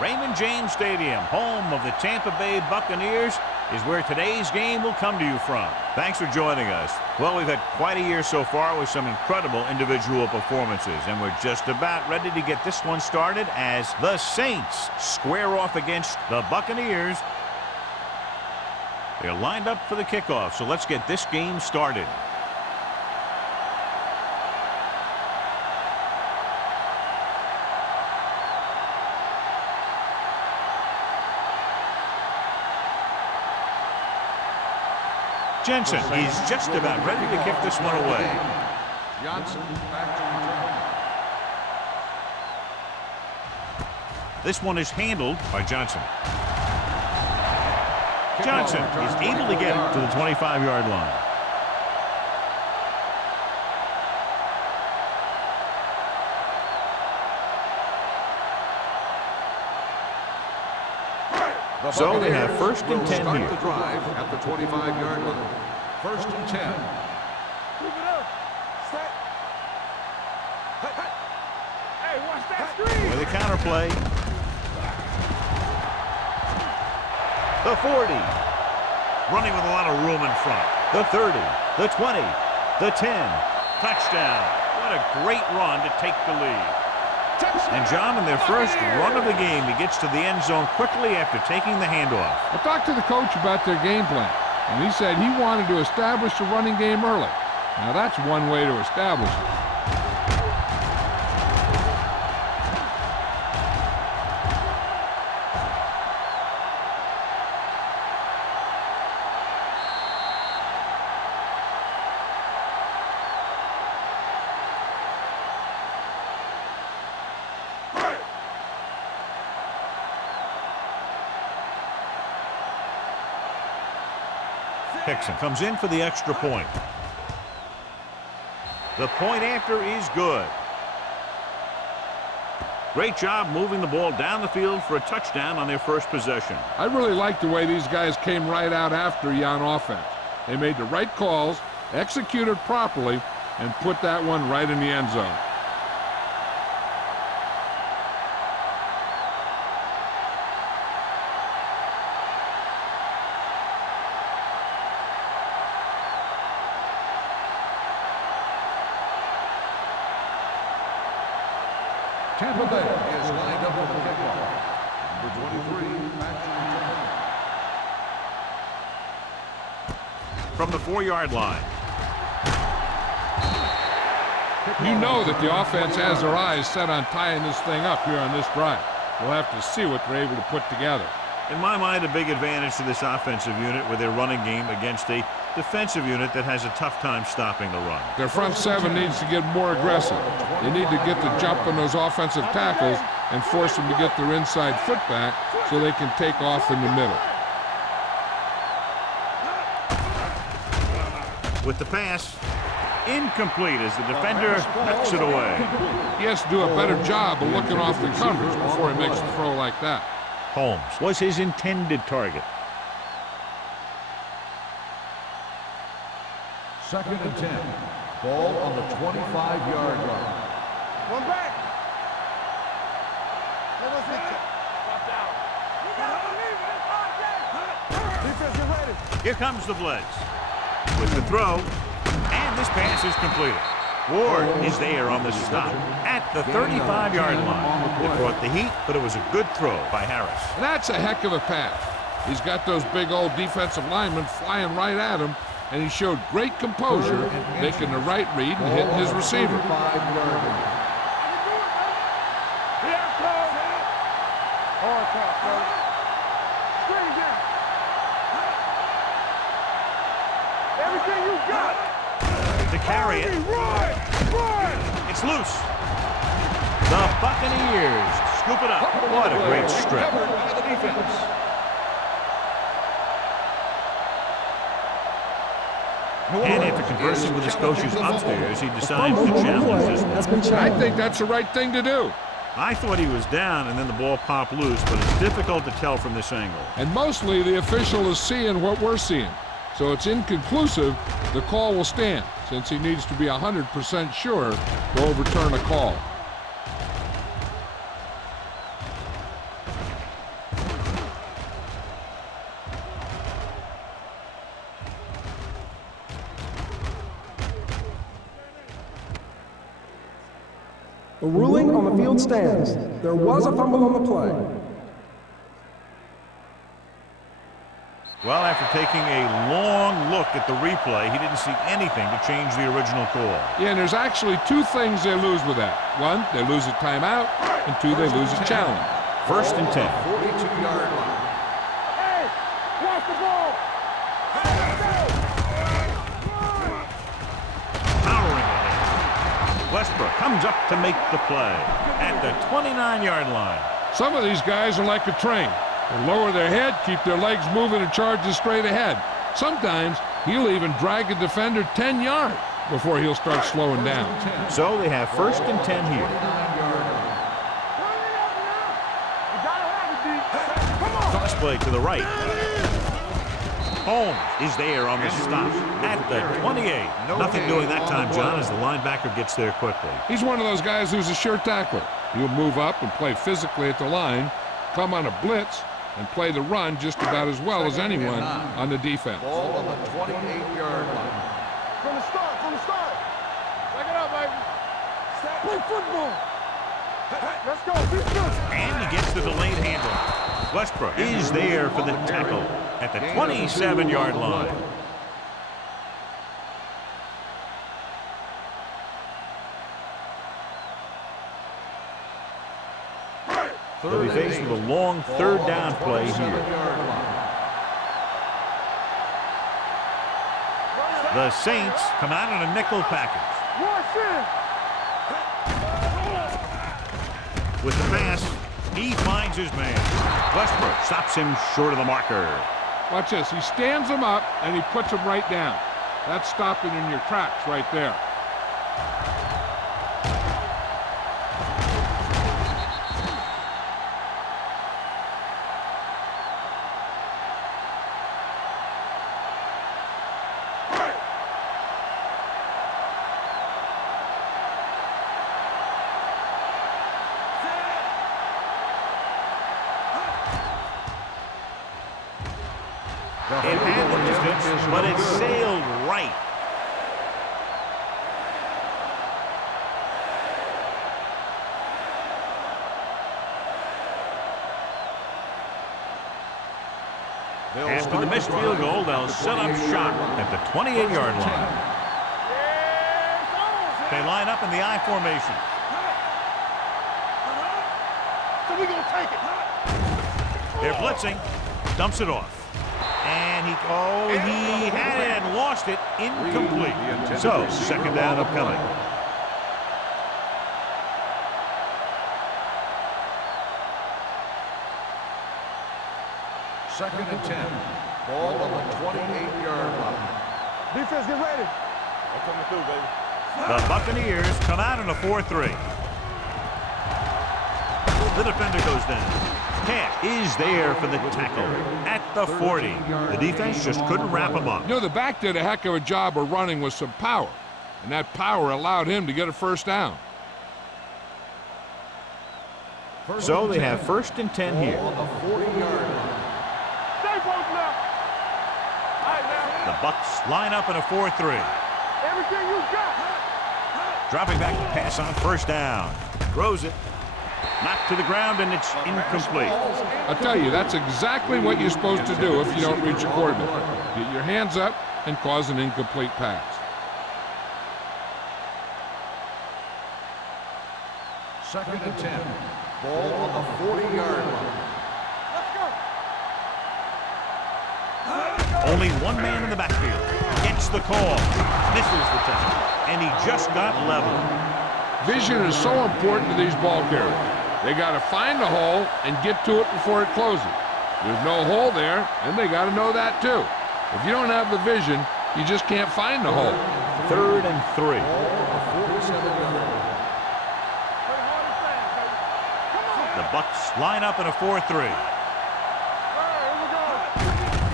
Raymond James Stadium, home of the Tampa Bay Buccaneers, is where today's game will come to you from. Thanks for joining us. Well, we've had quite a year so far with some incredible individual performances, and we're just about ready to get this one started as the Saints square off against the Buccaneers. They're lined up for the kickoff, so let's get this game started. Jensen is just about ready to kick this one away. Johnson back to return. This one is handled by Johnson. Johnson is able to get it to the 25-yard line. So they have first and 10 here. The drive at the 25-yard line. First and 10. Keep it up. Set. Hey, watch that screen. With a counterplay. The 40. Running with a lot of room in front. The 30. The 20. The 10. Touchdown. What a great run to take the lead. And John, in their first run of the game, he gets to the end zone quickly after taking the handoff. I talked to the coach about their game plan, and he said he wanted to establish the running game early. Now that's one way to establish it. Hickson comes in for the extra point. The point after is good. Great job moving the ball down the field for a touchdown on their first possession. I really like the way these guys came right out after you on offense. They made the right calls, executed properly, and put that one right in the end zone. Tampa Bay is lined up with the kickoff. Number 23, back to return. From the 4-yard line. You know that the offense has their eyes set on tying this thing up here on this drive. We'll have to see what they're able to put together. In my mind, a big advantage to this offensive unit with their running game against a defensive unit that has a tough time stopping the run. Their front seven needs to get more aggressive. They need to get the jump on those offensive tackles and force them to get their inside foot back so they can take off in the middle. With the pass, incomplete as the defender knocks it away. He has to do a better job of looking off the coverage before he makes a throw like that. Holmes was his intended target. Second and 10. Ball on the 25-yard line. One back. Watch out. You gotta believe it. Defense, get ready. Here comes the blitz. With the throw, and this pass is completed. Ward is there on the stop at the 35-yard line. It brought the heat, but it was a good throw by Harris. That's a heck of a pass. He's got those big old defensive linemen flying right at him, and he showed great composure, making the right read and hitting his receiver. Everything you got. To carry it. It's loose. The Buccaneers scoop it up. What a great strip. And after conversing with his coaches upstairs, he decides to challenge this one. I think that's the right thing to do. I thought he was down, and then the ball popped loose, but it's difficult to tell from this angle. And mostly the official is seeing what we're seeing. So it's inconclusive. The call will stand, since he needs to be 100% sure to overturn a call. A ruling on the field stands. There was a fumble on the play. Well, after taking a long look at the replay, he didn't see anything to change the original call. Yeah, and there's actually two things they lose with that. One, they lose a timeout, and two, they lose a challenge. 1st and 10. 42-yard line. Hey, watch the ball. Powering ahead. Westbrook comes up to make the play at the 29-yard line. Some of these guys are like a train. They lower their head, keep their legs moving, and charge straight ahead. Sometimes he'll even drag a defender 10 yards before he'll start slowing down. So they have 1st and 10 here. Toss play to the right. Holmes is there on the stop at the 28. Nothing doing that time, John, as the linebacker gets there quickly. He's one of those guys who's a sure tackler. He'll move up and play physically at the line, come on a blitz, and play the run just about as well as anyone on the defense. Ball on the 28-yard line. From the start. Back it up, baby. Play football. Let's go. Be good. And he gets the delayed handle. Westbrook is there for the tackle at the 27-yard line. They'll be faced with a long 3rd down play here. The Saints come out in a nickel package. With the pass, he finds his man. Westbrook stops him short of the marker. Watch this. He stands him up, and he puts him right down. That's stopping in your tracks right there. It had the distance, but it sailed right. After the missed field goal, they'll set up shop at the 28-yard line. They line up in the I formation. So we're going to take it. They're blitzing. Dumps it off. And he had it and lost it. Incomplete. So, 2nd down upcoming. Second and 10. Ball on the 28-yard line. Defense, get ready. I'm coming through, baby. The Buccaneers come out in a 4-3. The defender goes down. Cat is there for the tackle at the 40. The defense just couldn't wrap him up. You know, the back did a heck of a job of running with some power, and that power allowed him to get a 1st down. So they have 1st and 10 here. On the 40-yard line. Stay both now. All right, now. The Bucs line up in a 4-3. Everything you got. Dropping back to pass on 1st down. Throws it. Knocked to the ground, and it's incomplete. I'll tell you, that's exactly what you're supposed to do if you don't reach a quarterback. Get your hands up and cause an incomplete pass. Second and 10. Ball on the 40-yard line. Only one man in the backfield. Gets the call. Misses the tackle. And he just got leveled. Vision is so important to these ball carriers. They got to find the hole and get to it before it closes. There's no hole there, and they got to know that too. If you don't have the vision, you just can't find the hole. 3rd and 3. The Bucs line up in a 4-3.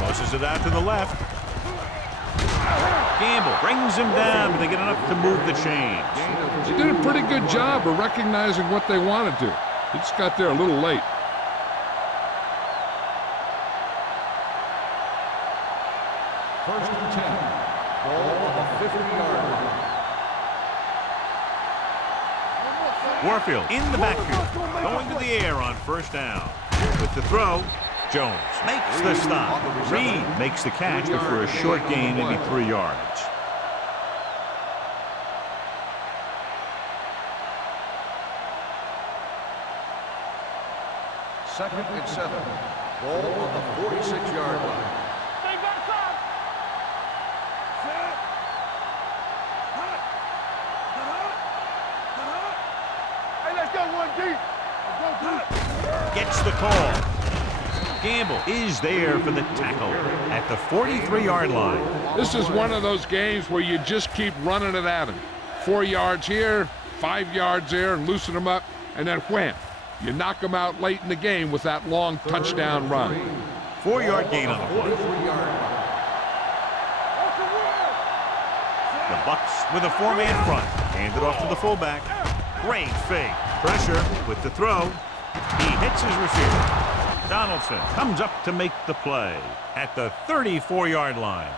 Tosses it out to the left. Gamble brings him down, but they get enough to move the chains. They did a pretty good job of recognizing what they wanted to. He just got there a little late. First and 10. Ball on the 50-yard line. Warfield in the backfield, going to the air on first down. With the throw, Jones makes the stop. Reed makes the catch, but for a short gain, maybe 3 yards. Second and 7. Ball on the 46-yard line. Stay back side. Set. Hey, let's go one deep. Let's go deep. Gets the call. Gamble is there for the tackle at the 43-yard line. This is one of those games where you just keep running it at him. 4 yards here, 5 yards there, and loosen them up, and then wham. You knock them out late in the game with that long touchdown run. 4-yard gain on the play. The Bucks with a 4-man front. Hand it off to the fullback. Great fake. Pressure with the throw. He hits his receiver. Donaldson comes up to make the play at the 34-yard line.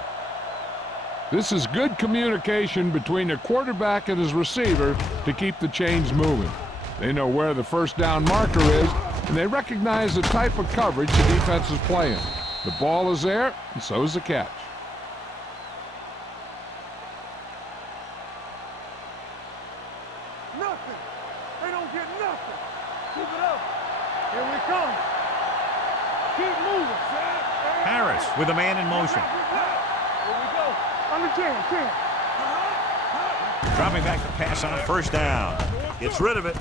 This is good communication between the quarterback and his receiver to keep the chains moving. They know where the first down marker is, and they recognize the type of coverage the defense is playing. The ball is there, and so is the catch. Nothing. They don't get nothing. Keep it up. Here we come. Keep moving. Harris with a man in motion. Here we go. Under 10. Dropping back to pass on first down. Gets rid of it.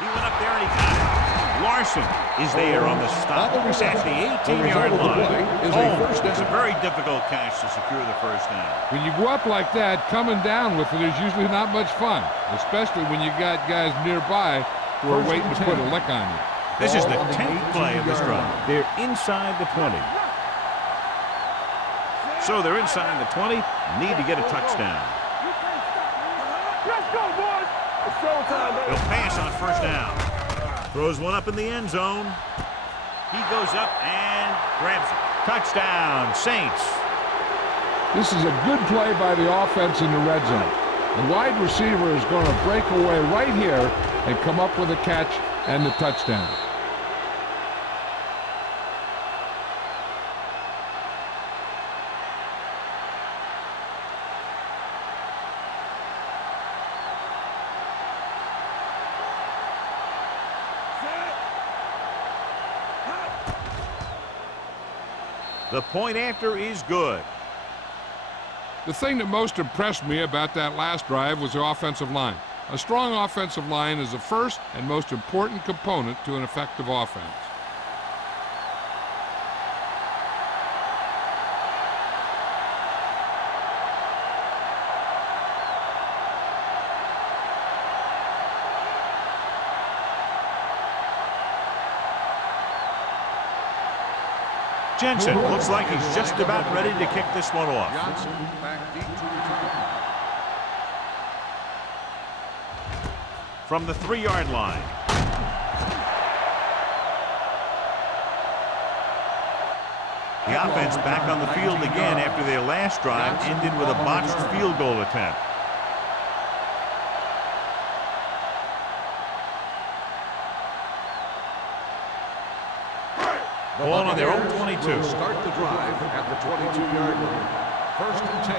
He went up there and he got it. Larson is there on the stop at the 18-yard line. It's a very difficult catch to secure the first down. When you go up like that, coming down with it is usually not much fun, especially when you got guys nearby who are waiting to put a lick on you. This is the 10th play of this drive. They're inside the 20. So they're inside the 20, need to get a touchdown. Let's go, boys. It's showtime, baby. He'll pass on first down. Throws one up in the end zone. He goes up and grabs it. Touchdown, Saints. This is a good play by the offense in the red zone. The wide receiver is going to break away right here and come up with a catch and the touchdown. The point after is good. The thing that most impressed me about that last drive was the offensive line. A strong offensive line is the first and most important component to an effective offense. Jensen looks like he's just about ready to kick this one off. Johnson back deep to return. From the 3-yard line. The offense back on the field again after their last drive ended with a botched field goal attempt. Ball on their own 22. Start the drive at the 22-yard line. First and 10.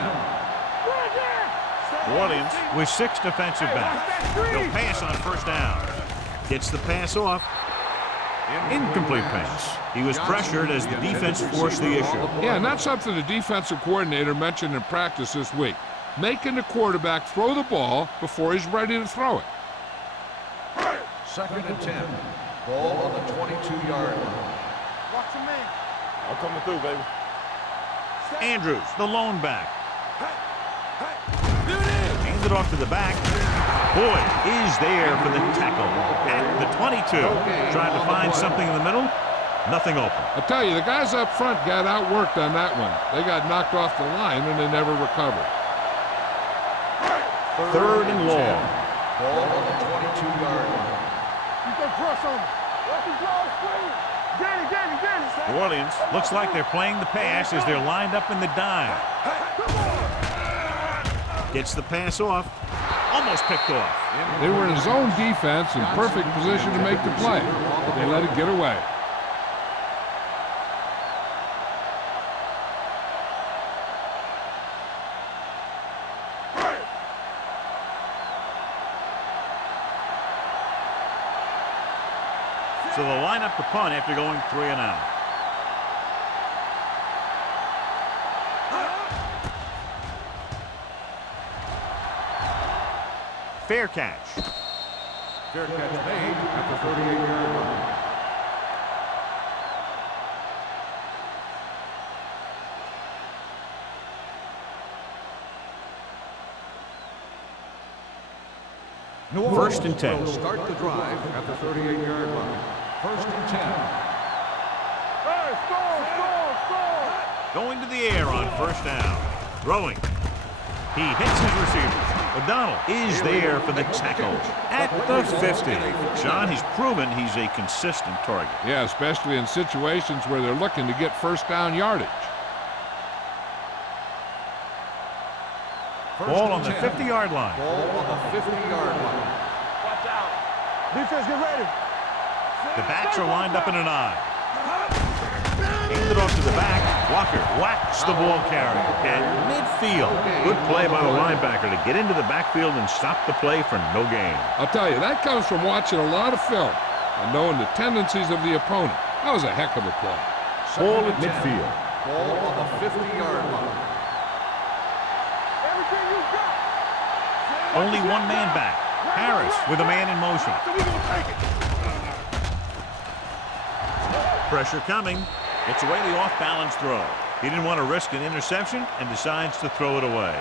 New Orleans with 6 defensive backs. They'll pass on first down. Gets the pass off. Incomplete pass. He was pressured as the defense forced the issue. Yeah, and that's something the defensive coordinator mentioned in practice this week. Making the quarterback throw the ball before he's ready to throw it. Second and 10. Ball on the 22-yard line. Watch your man. I'm coming through, baby. Andrews, the lone back. Hands it off to the back. Boyd is there for the tackle at the 22. Trying to find something in the middle. Nothing open. I tell you, the guys up front got outworked on that one. They got knocked off the line and they never recovered. Third and long. Ball on the 22-yard line. You can press on him. Let him draw a screen. Get it. New Orleans looks like they're playing the pass as they're lined up in the dime. Gets the pass off. almost picked off. They were in zone defense in perfect position to make the play, but they let it get away. So they'll line up the punt after going 3 and out. Fair catch. Fair catch made at the 38-yard line. First and 10. Will start the drive at the 38-yard line. First and 10. Hey, score! Going to the air on first down. Throwing. He hits his receivers. O'Donnell is there for the tackle at the 50. John, he's proven he's a consistent target. Yeah, especially in situations where they're looking to get first down yardage. Ball on the 50-yard line. Ball on the 50-yard line. Watch out. Defense, get ready. The backs are lined up in an eye. Handed off to the back. Walker whacks the ball carrier at midfield. Good play by the linebacker to get into the backfield and stop the play for no gain. I'll tell you, that comes from watching a lot of film and knowing the tendencies of the opponent. That was a heck of a play. Ball at midfield. Ball on the 50-yard line. Everything you got. Only one man back. Harris with a man in motion. So we gonna take it. Pressure coming. Gets away the off-balance throw. He didn't want to risk an interception and decides to throw it away.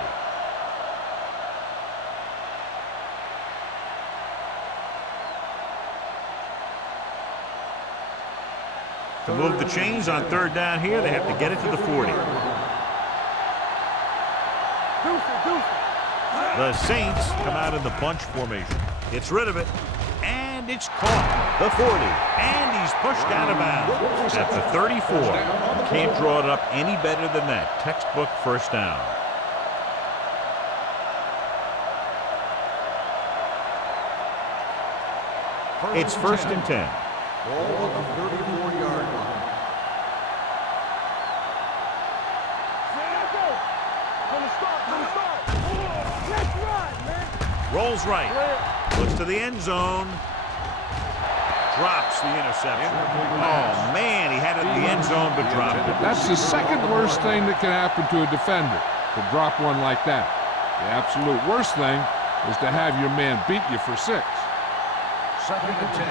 To move the chains on third down here, they have to get it to the 40. The Saints come out in the bunch formation. Gets rid of it, and it's caught. The 40, and he's pushed out of bounds at the 34. Can't draw it up any better than that. Textbook first down. It's first and 10. Ball on the 34-yard line. Rolls right. Looks to the end zone. Drops the interception. Oh, man, he had it in the end zone but dropped it. That's the second worst thing that can happen to a defender, to drop one like that. The absolute worst thing is to have your man beat you for 6. Second and 10.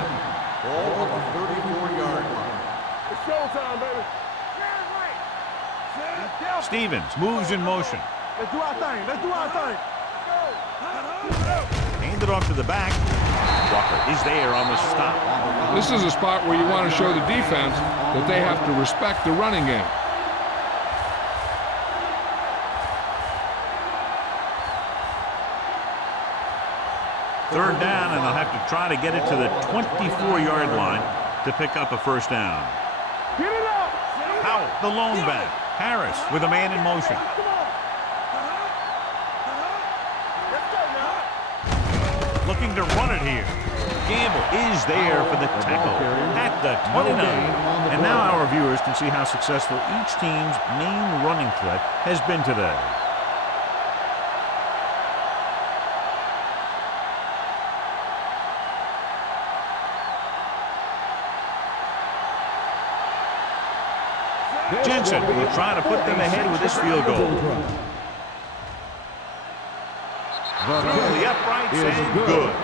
Ball on the 34-yard line. It's showtime, baby. Stevens moves in motion. Let's do our thing. Let's do our thing. Handed off to the back. Walker is there on the stop. This is a spot where you want to show the defense that they have to respect the running game. Third down, and they'll have to try to get it to the 24-yard line to pick up a first down. Get it up. Howell, the lone back. Harris with a man in motion. Looking to run it here. Gamble is there for the tackle at the 29. And now our viewers can see how successful each team's main running threat has been today. Jensen will try to put them ahead with this field goal. Through the uprights and good.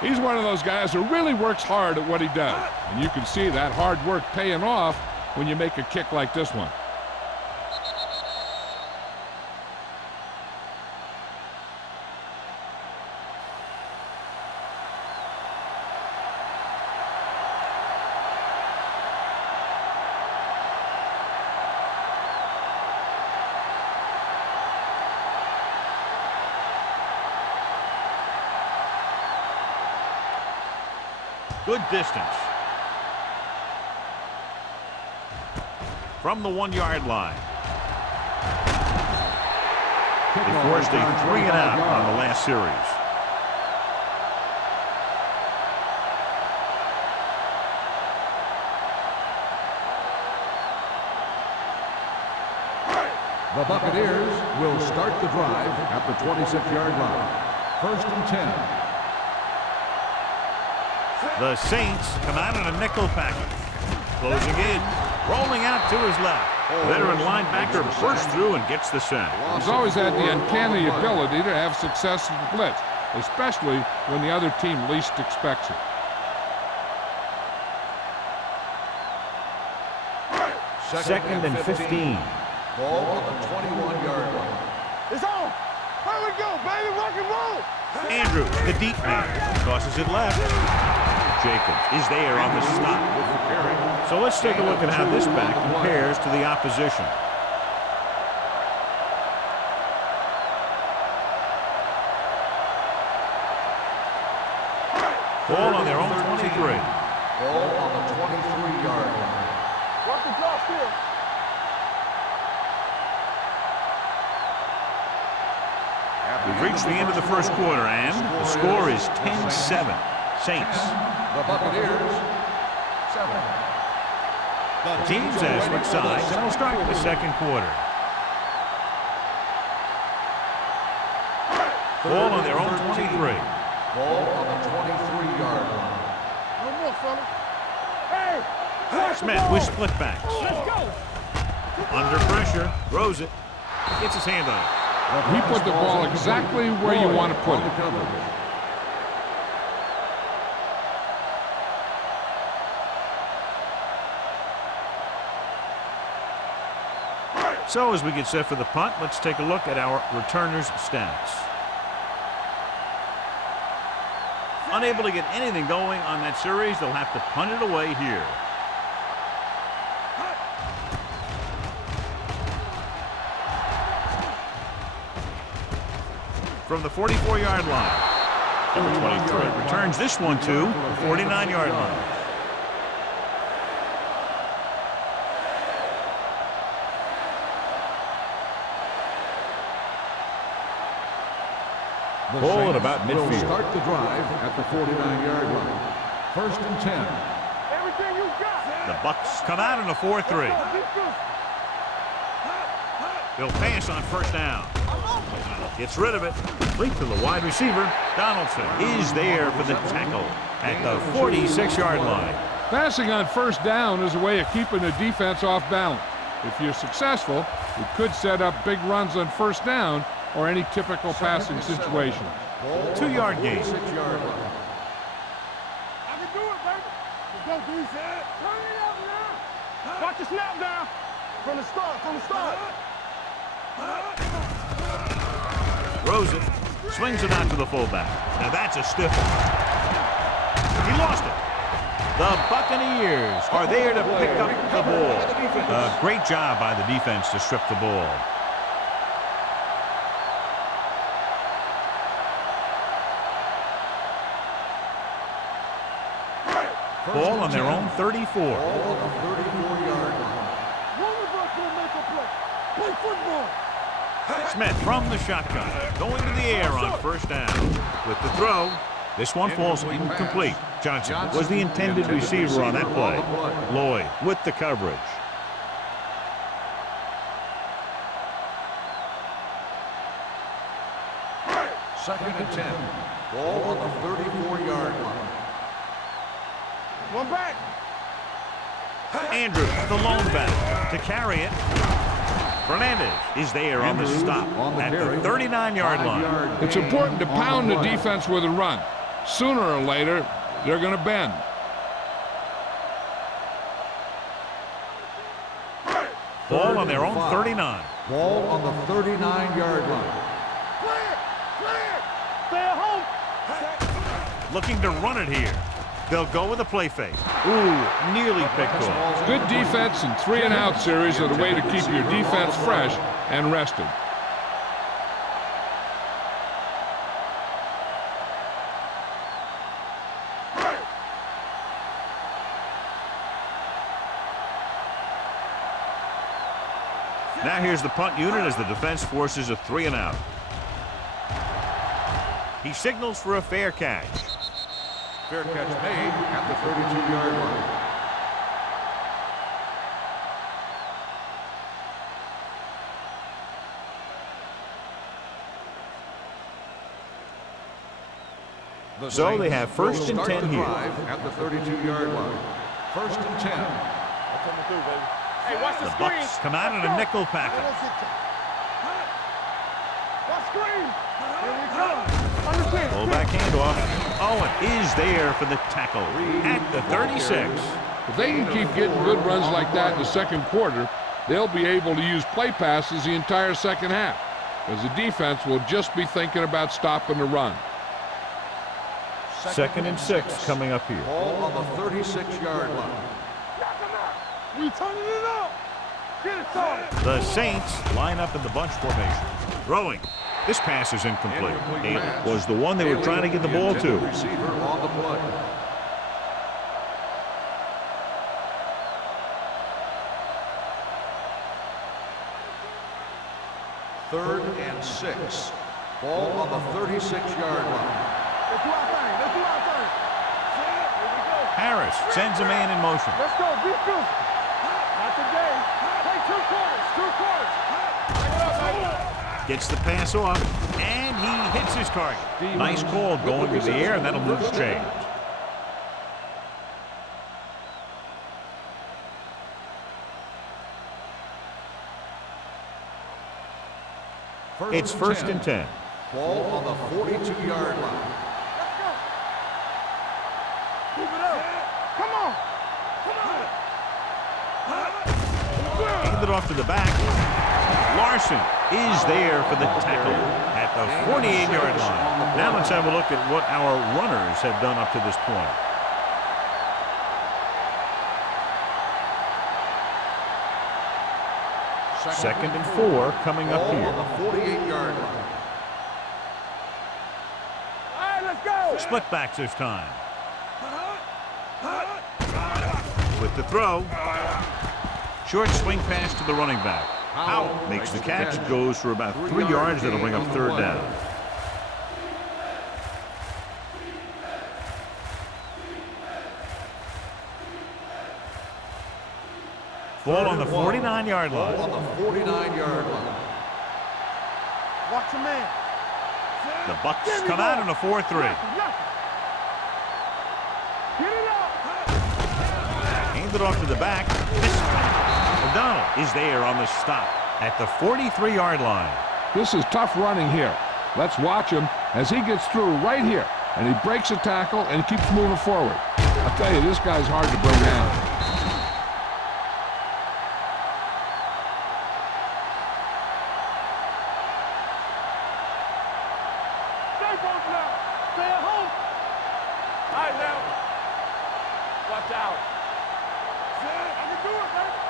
He's one of those guys who really works hard at what he does. And you can see that hard work paying off when you make a kick like this one. Good distance. From the 1-yard line. They forced a 3 and out on the last series. The Buccaneers will start the drive at the 26-yard line. 1st and 10. The Saints come out in a nickel package. Closing in, rolling out to his left. Veteran linebacker bursts through and gets the sack. He's always had the uncanny ability to have success in the blitz, especially when the other team least expects it. Second and 15. Ball on the 21-yard line. It's on. Here we go, baby. Rock and roll. Andrews, the deep man, tosses it left. Jacobs is there on the stop. So let's take a look at how this back compares to the opposition. Ball on their own 23. Ball on the 23-yard line. Watch the drop still. We've reached the end of the first quarter, and the score is 10-7. Saints. The Buccaneers, 7. The teams have switched sides, and we'll start the second quarter. Ball on their own 23. Ball on the 23-yard line. No more, fella. Hey! Smith with split backs. Let's go! Under pressure, throws it, gets his hand on it. He put the ball exactly where you want to put it. So as we get set for the punt, let's take a look at our returners' stats. Unable to get anything going on that series, they'll have to punt it away here. From the 44-yard line, number 23 returns this one to the 49-yard line. Ball at about midfield. Will start the drive at the 49-yard line. 1st and 10. Everything you got. The Bucks come out in a 4-3. They'll pass on first down. Gets rid of it. Complete to the wide receiver. Donaldson is there for the tackle at the 46-yard line. Passing on first down is a way of keeping the defense off balance. If you're successful, you could set up big runs on first down or any typical passing situation. 2-yard gain. 6-yard line. I can do it, baby. Let's go, D. Turn it up now. Watch the snap down. From the start. Throws it. Swings it out to the fullback. Now that's a stiff one. He lost it. The Buccaneers are there to pick up the ball. Great job by the defense to strip the ball. Ball on their own 34. Ball on the 34-yard line. One of us will make a play. Play football. Smith from the shotgun, going to the air on first down. With the throw, this one falls incomplete. Johnson was the intended receiver on that play. Lloyd with the coverage. Second and 10. Ball on the 34-yard line. One back. Andrews, the lone back, to carry it. Fernandez is there on the stop at the 39-yard line. It's important to pound the defense with a run. Sooner or later, they're going to bend. Ball on their own 39. Ball on the 39-yard line. Clear. Stay at home. Looking to run it here. They'll go with a play fake. Ooh, nearly picked off. Good defense and 3-and-out series are the way to keep your defense fresh and rested. Now here's the punt unit as the defense forces a 3-and-out. He signals for a fair catch. Fair catch made at the 32-yard line. The So they Saints have first and will 10 start the here. drive at the 32-yard line. First and 10. Hey, watch the The screen. Bucs come out in a nickel package. Watch screen. Here we go. Understand. Fullback handoff. Owen is there for the tackle at the 36. If they can keep getting good runs like that in the second quarter, they'll be able to use play passes the entire second half, as the defense will just be thinking about stopping the run. Second and 6 coming up here. Ball on the 36-yard line. We turning it up. Get it started. The Saints line up in the bunch formation. Throwing. This pass is incomplete. It was the one they were trying to get the ball to. Receiver on the play. Third and 6. Ball on the 36-yard line. Let's do our thing. Let's do our thing. Here we go. Harris sends a man in motion. Let's go. Be physical. Not today. Play 2 quarters. 2 quarters. Take it up, baby. Gets the pass off, and he hits his target. Nice call going to the air, and that'll move the chains. It's first and 10. Ball on the 42-yard line. Let's go. Keep it up. Come on. Come on. Hand it off to the back. Larson is there for the tackle at the 48-yard line. Now let's have a look at what our runners have done up to this point. Second and 4 coming up Ball here. on the 48-yard line. All right, let's go. Split backs this time. With the throw. Short swing pass to the running back. Howell makes the catch, goes for about 3 yards. That'll bring up third down. Ball on the 49-yard line. Ball on the 49-yard line. Watch your man. The Bucs come out in a 4-3. Get it up. Hand it off to the back. O'Donnell is there on the stop at the 43-yard line. This is tough running here. Let's watch him as he gets through right here, and he breaks a tackle and keeps moving forward. I'll tell you, this guy's hard to bring down. Stay both now. Stay at home. All right, now. Watch out. I can do it, baby.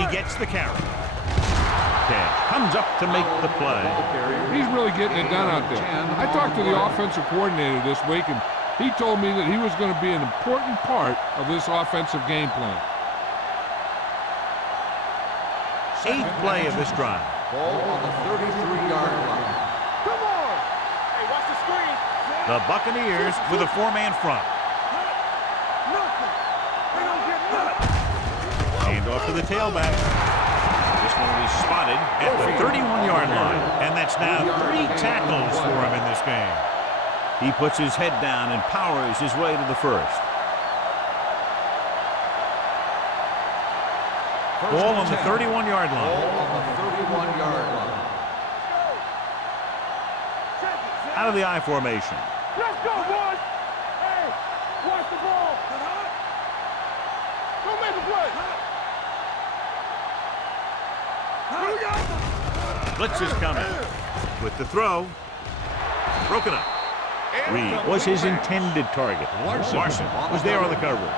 He gets the carry. Cash comes up to make the play. He's really getting it done out there. I talked to the offensive coordinator this week, and he told me that he was going to be an important part of this offensive game plan. 8th play of this drive. Ball on the 33-yard line. Come on. Hey, watch the screen. The Buccaneers with a 4-man front. Nothing. They don't get nothing. Hand off to the tailback. This one will be spotted at the 31-yard line. And that's now 3 tackles for him in this game. He puts his head down and powers his way to the first. Ball on the 31-yard line. Ball on the 31-yard line. Out of the I formation. Let's go, boys. Hey, watch the ball. Go make a play. Here we go. Blitz is coming. With the throw. Broken up. Reed was his intended target. Larson was there on the coverage.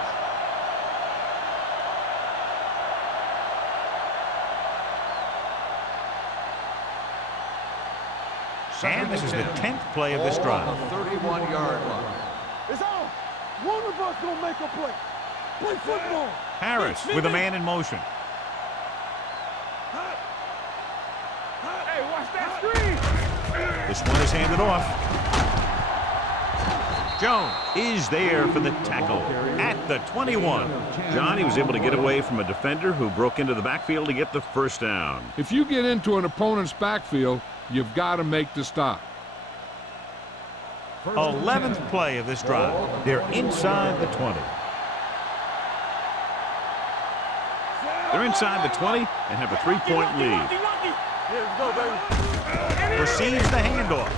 And this is the 10th play of this drive. Ball on the 31-yard line. It's on. One of us gonna make a play. Play football. Harris with a man in motion. Hey, watch that screen. This one is handed off. Jones is there for the tackle at the 21. John, he was able to get away from a defender who broke into the backfield to get the first down. If you get into an opponent's backfield, you've got to make the stop. 11th play of this drive. They're inside the 20. They're inside the 20 and have a 3-point lead. Receives the handoff.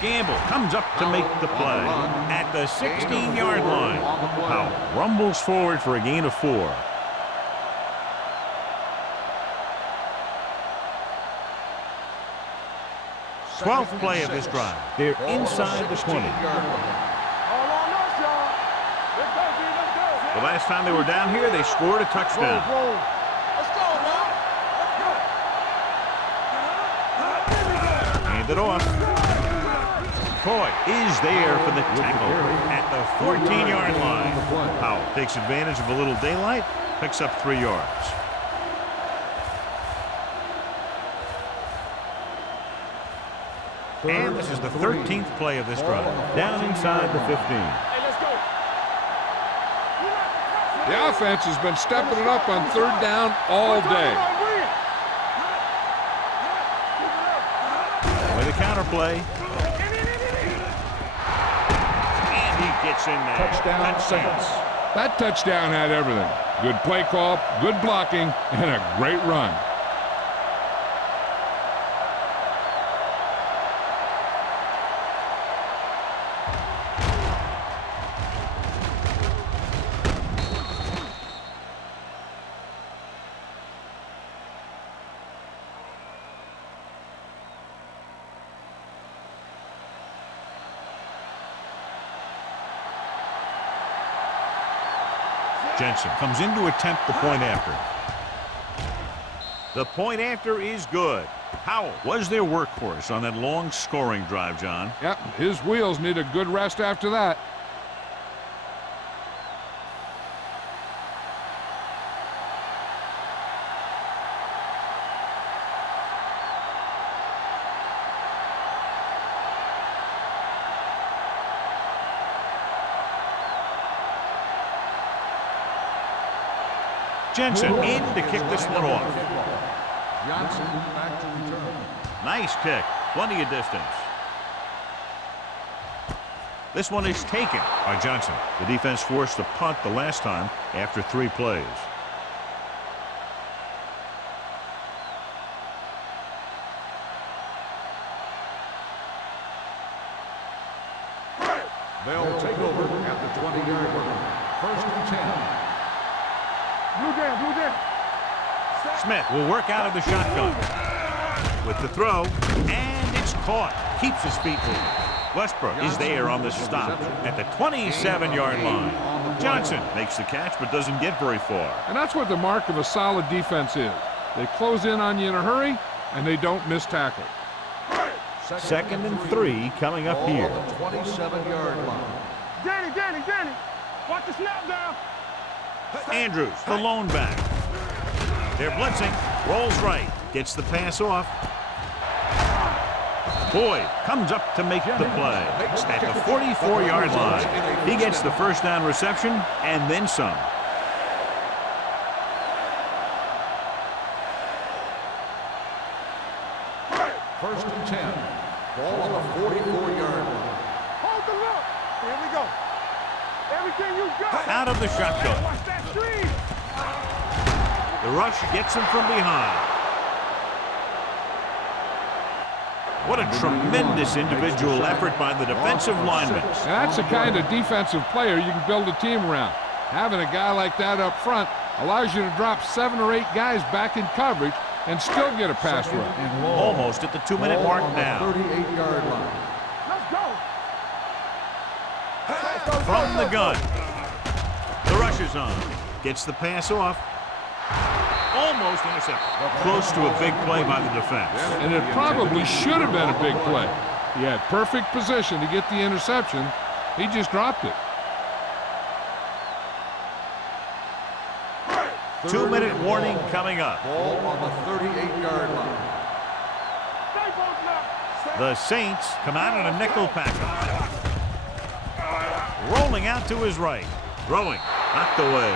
Gamble comes up to make the play at the 16-yard line. Powell rumbles forward for a gain of 4. Twelfth play of this drive. They're inside the 20. The last time they were down here, they scored a touchdown. Hand it off. Coy is there for the tackle at the 14-yard line. Powell takes advantage of a little daylight, picks up 3 yards. And this is the 13th play of this drive. Down inside the 15. The offense has been stepping it up on 3rd down all day. With a counter play. And he gets in there. Touchdown Saints. That touchdown had everything. Good play call, good blocking, and a great run. Jensen comes in to attempt the point after. The point after is good. Powell was their workhorse on that long scoring drive, John. Yep, his wheels need a good rest after that. Jensen in to kick this one off. Johnson back to return. Nice kick. Plenty of distance. This one is taken by Johnson. The defense forced a punt the last time after 3 plays. They'll take over at the 20-yard line. 1st and 10. Blue down. Smith will work out of the shotgun. With the throw, and it's caught. Keeps his feet moving. Westbrook is there on the stop at the 27-yard line. Johnson makes the catch but doesn't get very far. And that's what the mark of a solid defense is. They close in on you in a hurry, and they don't miss tackle. 2nd and 3 coming up here. 27-yard line. Danny. Watch the snap down. Andrews, the lone back. They're blitzing. Rolls right. Gets the pass off. Boyd comes up to make the play at the 44-yard line. He gets the 1st down reception and then some. First and 10. Ball on the 44-yard line. Hold the look. Here we go. Everything you got. Out of the shotgun. Watch that screen. The rush gets him from behind. What a tremendous individual effort by the defensive lineman. And that's the kind of defensive player you can build a team around. Having a guy like that up front allows you to drop 7 or 8 guys back in coverage and still get a pass rush. Almost at the 2-minute mark now. 38-yard line. Let's go. From the gun. The rush is on. Gets the pass off. Almost intercepted. Close to a big play by the defense. And it probably should have been a big play. He had perfect position to get the interception. He just dropped it. 2-minute warning coming up. Ball on the 38-yard line. The Saints come out in a nickel package. Rolling out to his right. Throwing. Knocked away.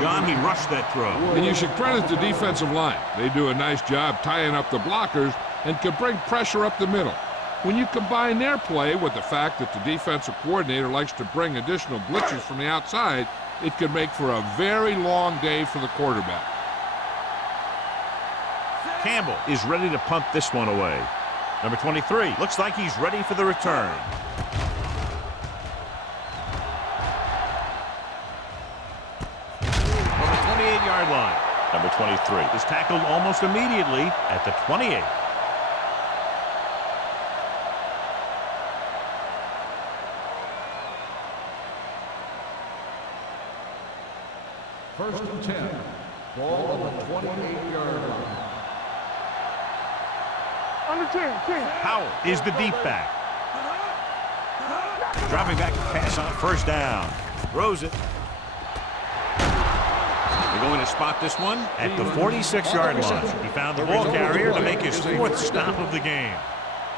John, he rushed that throw. And you should credit the defensive line. They do a nice job tying up the blockers and can bring pressure up the middle. When you combine their play with the fact that the defensive coordinator likes to bring additional blitzes from the outside, it could make for a very long day for the quarterback. Campbell is ready to punt this one away. Number 23 looks like he's ready for the return. From the 28-yard line, number 23 is tackled almost immediately at the 28. First and 10. Ball on the 28-yard line. Under 10. Powell is the deep back. Dropping back to pass on first down. Throws it. They're going to spot this one at the 46-yard line. He found the ball carrier to make his fourth stop of the game.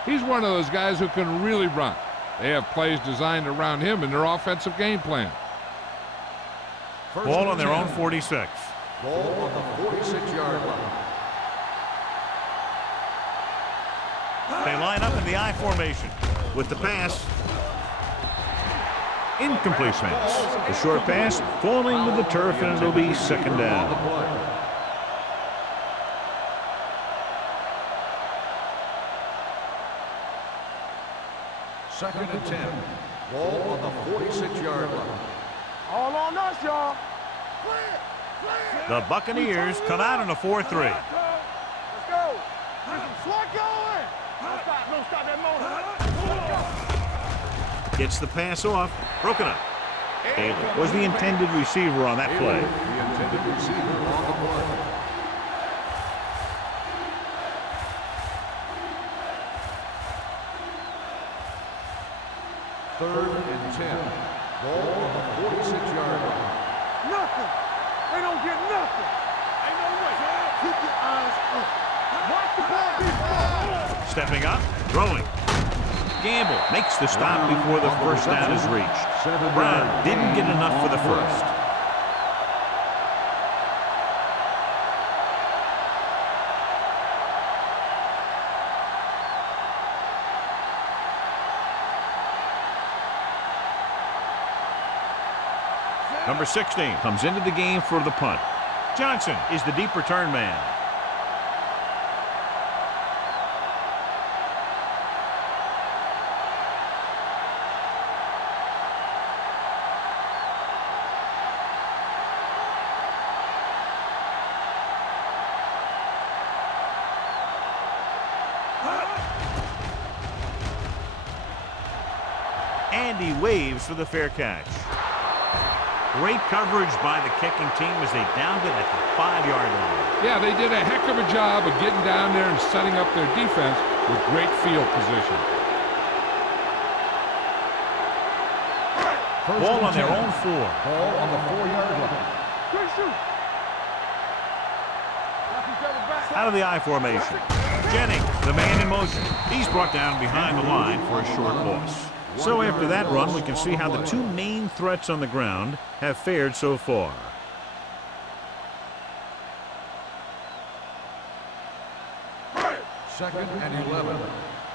He's one of those guys who can really run. They have plays designed around him in their offensive game plan. Ball on their own 46. Ball on the 46-yard line. They line up in the I formation with the pass. Incomplete pass. The short pass falling to the turf, and it'll be second down. Second and 10. Ball on the 46-yard line. All on us, y'all. The Buccaneers come out in a 4-3. Let's go. Slot going. Don't stop that motor. Gets the pass off. Broken up. Taylor was the intended receiver on that play. The intended receiver on the play. Third and 10. Ball on the 46-yard line. Nothing. They don't get nothing. Ain't no way. Keep your eyes up. Watch the ball be ball. Stepping up, throwing. Gamble makes the stop before the first down is reached. Brown didn't get enough for the first. Number 16 comes into the game for the punt. Johnson is the deep return man. And he waves for the fair catch. Great coverage by the kicking team as they downed it at the 5-yard line. Yeah, they did a heck of a job of getting down there and setting up their defense with great field position. Ball on their own 4. Ball on the 4-yard line. Quick shoot. Out of the I formation. Jennings, the man in motion. He's brought down behind the line for a short loss. So after that run, we can see how the two main threats on the ground have fared so far. Second and 11.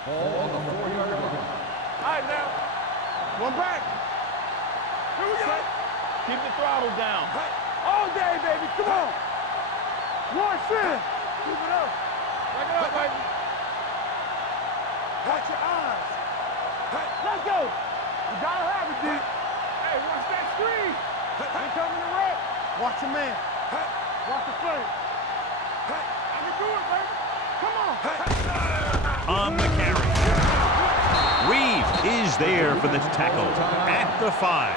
Ball on the 4-yard line. All right, now. One back. Here we go. Keep the throttle down. All day, baby. Come on. One sit. Keep it up. Back it up, baby. Watch your eyes. Let's go. You gotta have it, D. Hey, watch that screen. Ain't coming to wreck. Watch your man. Watch the play. I can do it, baby. Come on. On the carry. Reed is there for the tackle at the 5.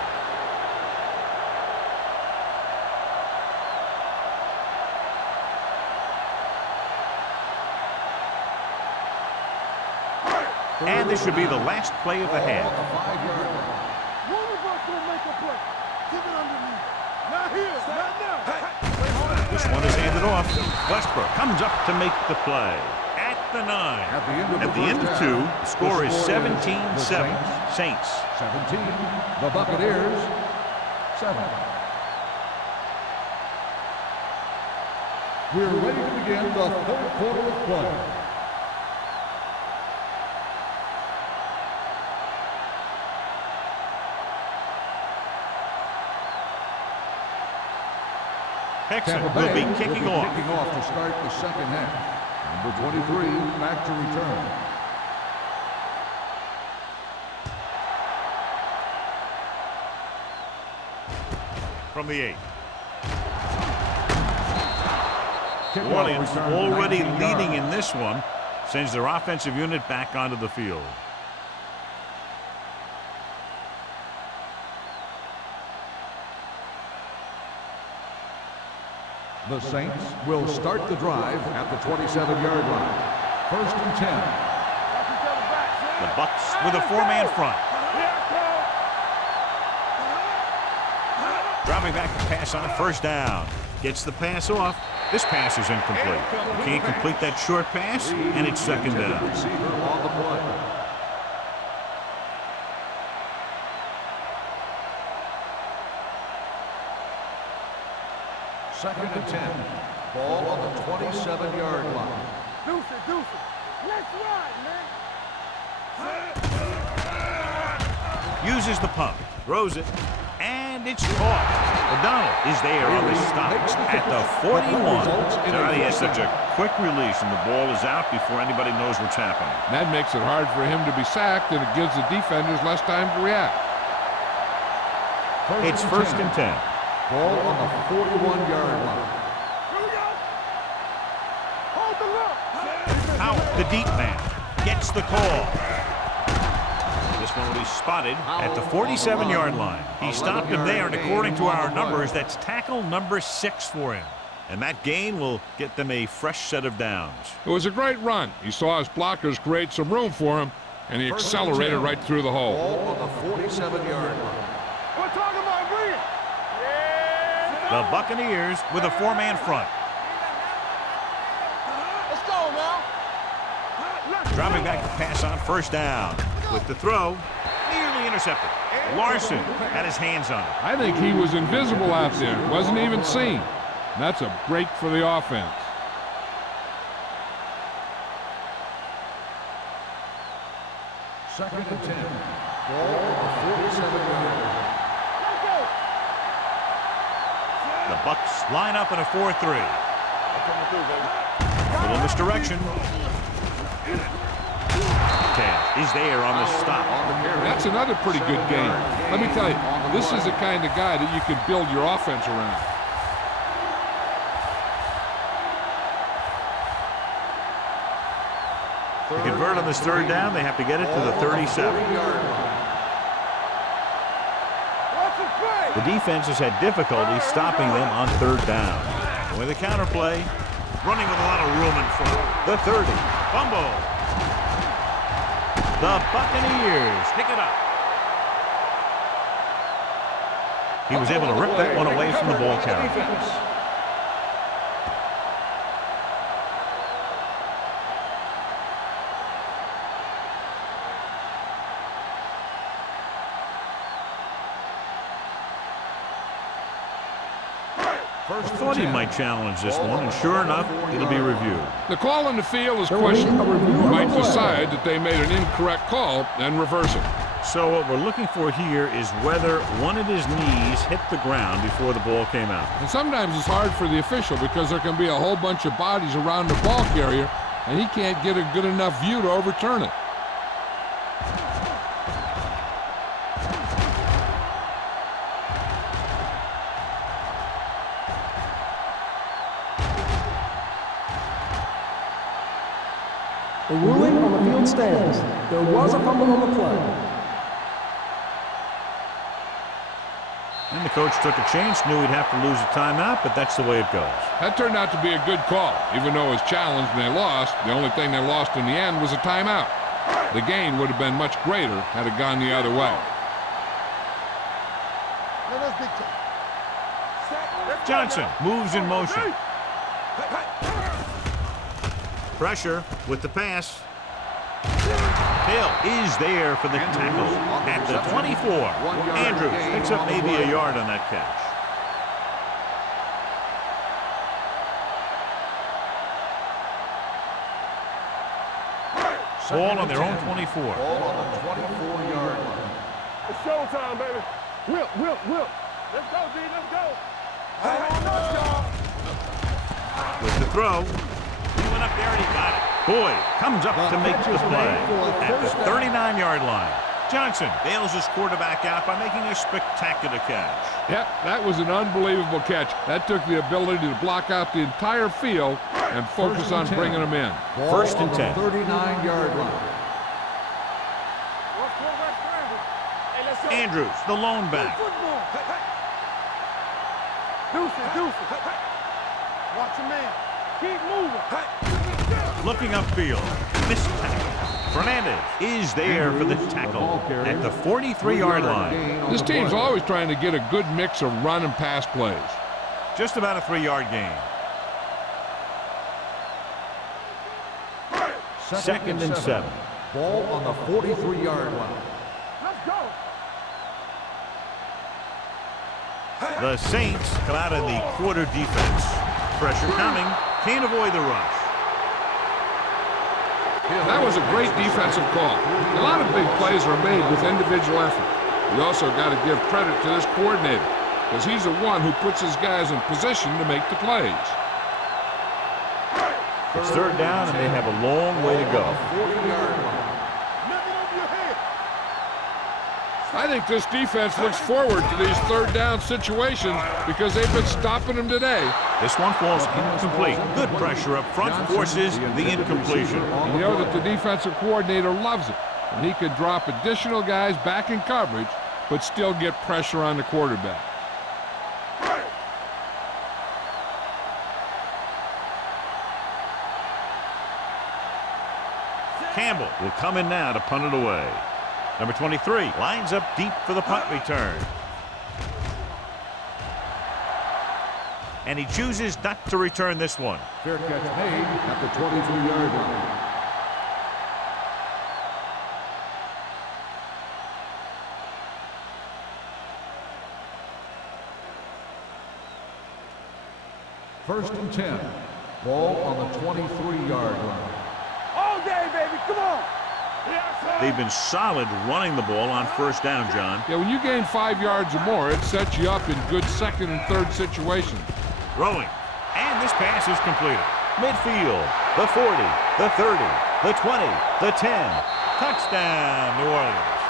And this should be the last play of the half. One of us will make a play. Keep it underneath. Not here. Not now. This one is handed off. Westbrook comes up to make the play. At the 9. At the end of 2, the score is 17-7. Saints. 17. The Buccaneers. 7. We're ready to begin the third quarter of play. Hickson Tampa will Bay be kicking off. To start the second half. Number 23 back to return. From the 8. Kickoff Orleans return, already 19 leading yards. in this one, sends their offensive unit back onto the field. The Saints will start the drive at the 27-yard line. 1st and 10. The Bucks with a 4-man front. Dropping back to pass on a 1st down. Gets the pass off. This pass is incomplete. Can't complete that short pass, and it's 2nd down. Receiver on the play. Second and 10. Ball on the 27-yard line. Deuce it. Let's ride, man. Uses the pump. Throws it. And it's caught. O'Donnell is there on the stop at the 41. Johnny has such a quick release, and the ball is out before anybody knows what's happening. That makes it hard for him to be sacked, and it gives the defenders less time to react. It's 1st and 10. Ball on the 41-yard line. Here we go. Hold the look. Howard, the deep man, gets the call. This one will be spotted at the 47-yard line. He stopped him there, and according to our numbers, that's tackle number 6 for him. And that gain will get them a fresh set of downs. It was a great run. He saw his blockers create some room for him, and he accelerated right through the hole. Ball on the 47-yard line. We're talking about bring it. The Buccaneers with a 4-man front. Let's go now. Dropping back to pass on 1st down. With the throw, nearly intercepted. Larson had his hands on it. I think he was invisible out there. Wasn't even seen. That's a break for the offense. Second and 10. Ball on the 47-yard line. The Bucks line up in a 4-3. Little misdirection. Is there on the stop. That's another pretty good game. Let me tell you, this is the kind of guy that you can build your offense around. To convert on this 3rd down, they have to get it to the 37. The defense has had difficulty stopping them on 3rd down. With a counter play, running with a lot of room in front. The 30. Fumble. The Buccaneers pick it up. He was able to rip that one away from the ball carrier. I thought he might challenge this one, and sure enough, it'll be reviewed. The call on the field is questionable. You might decide that they made an incorrect call and reverse it. So what we're looking for here is whether one of his knees hit the ground before the ball came out. And sometimes it's hard for the official because there can be a whole bunch of bodies around the ball carrier, and he can't get a good enough view to overturn it. The ruling on the field stands. There was a fumble on the play. And the coach took a chance, knew he'd have to lose a timeout, but that's the way it goes. That turned out to be a good call. Even though it was challenged and they lost, the only thing they lost in the end was a timeout. The gain would have been much greater had it gone the other way. Johnson moves in motion. Pressure with the pass. Hill is there for the tackle at the 24. Andrews picks up maybe a yard on that catch. Ball on their own 24. Ball on the 24-yard line. It's showtime, baby. Whip. Let's go, D. Let's go. Let's go. With the throw. He went up there and he got it. Boyd comes up to make the play at the 39-yard line. Johnson bails his quarterback out by making a spectacular catch. Yep, that was an unbelievable catch. That took the ability to block out the entire field and focus on bringing them in. First and 10. 39-yard line. Andrews, the lone back. Deuce it. Watch your man. Keep moving. Looking upfield. Missed tackle. Fernandez is there for the tackle at the 43-yard line. This team's always trying to get a good mix of run and pass plays. Just about a 3-yard gain. Second and 7. Ball on the 43-yard line. Let's go. The Saints come out in the quarter defense. Pressure coming. Can't avoid the rush. That was a great defensive call. A lot of big plays are made with individual effort. You also got to give credit to this coordinator, because he's the one who puts his guys in position to make the plays. It's third down, and they have a long way to go. 40-yard line. Nothing over your head. I think this defense looks forward to these third down situations because they've been stopping them today. This one falls incomplete. Good pressure up front forces the incompletion. And you know that the defensive coordinator loves it. And he can drop additional guys back in coverage, but still get pressure on the quarterback. Campbell will come in now to punt it away. Number 23 lines up deep for the punt return. And he chooses not to return this one. Fair catch made at the 23-yard line. First and 10. Ball on the 23-yard line. All day, baby. Come on. They've been solid running the ball on first down, John. Yeah, when you gain 5 yards or more, it sets you up in good second and third situations. Throwing. And this pass is completed. Midfield. The 40. The 30. The 20. The 10. Touchdown, New Orleans.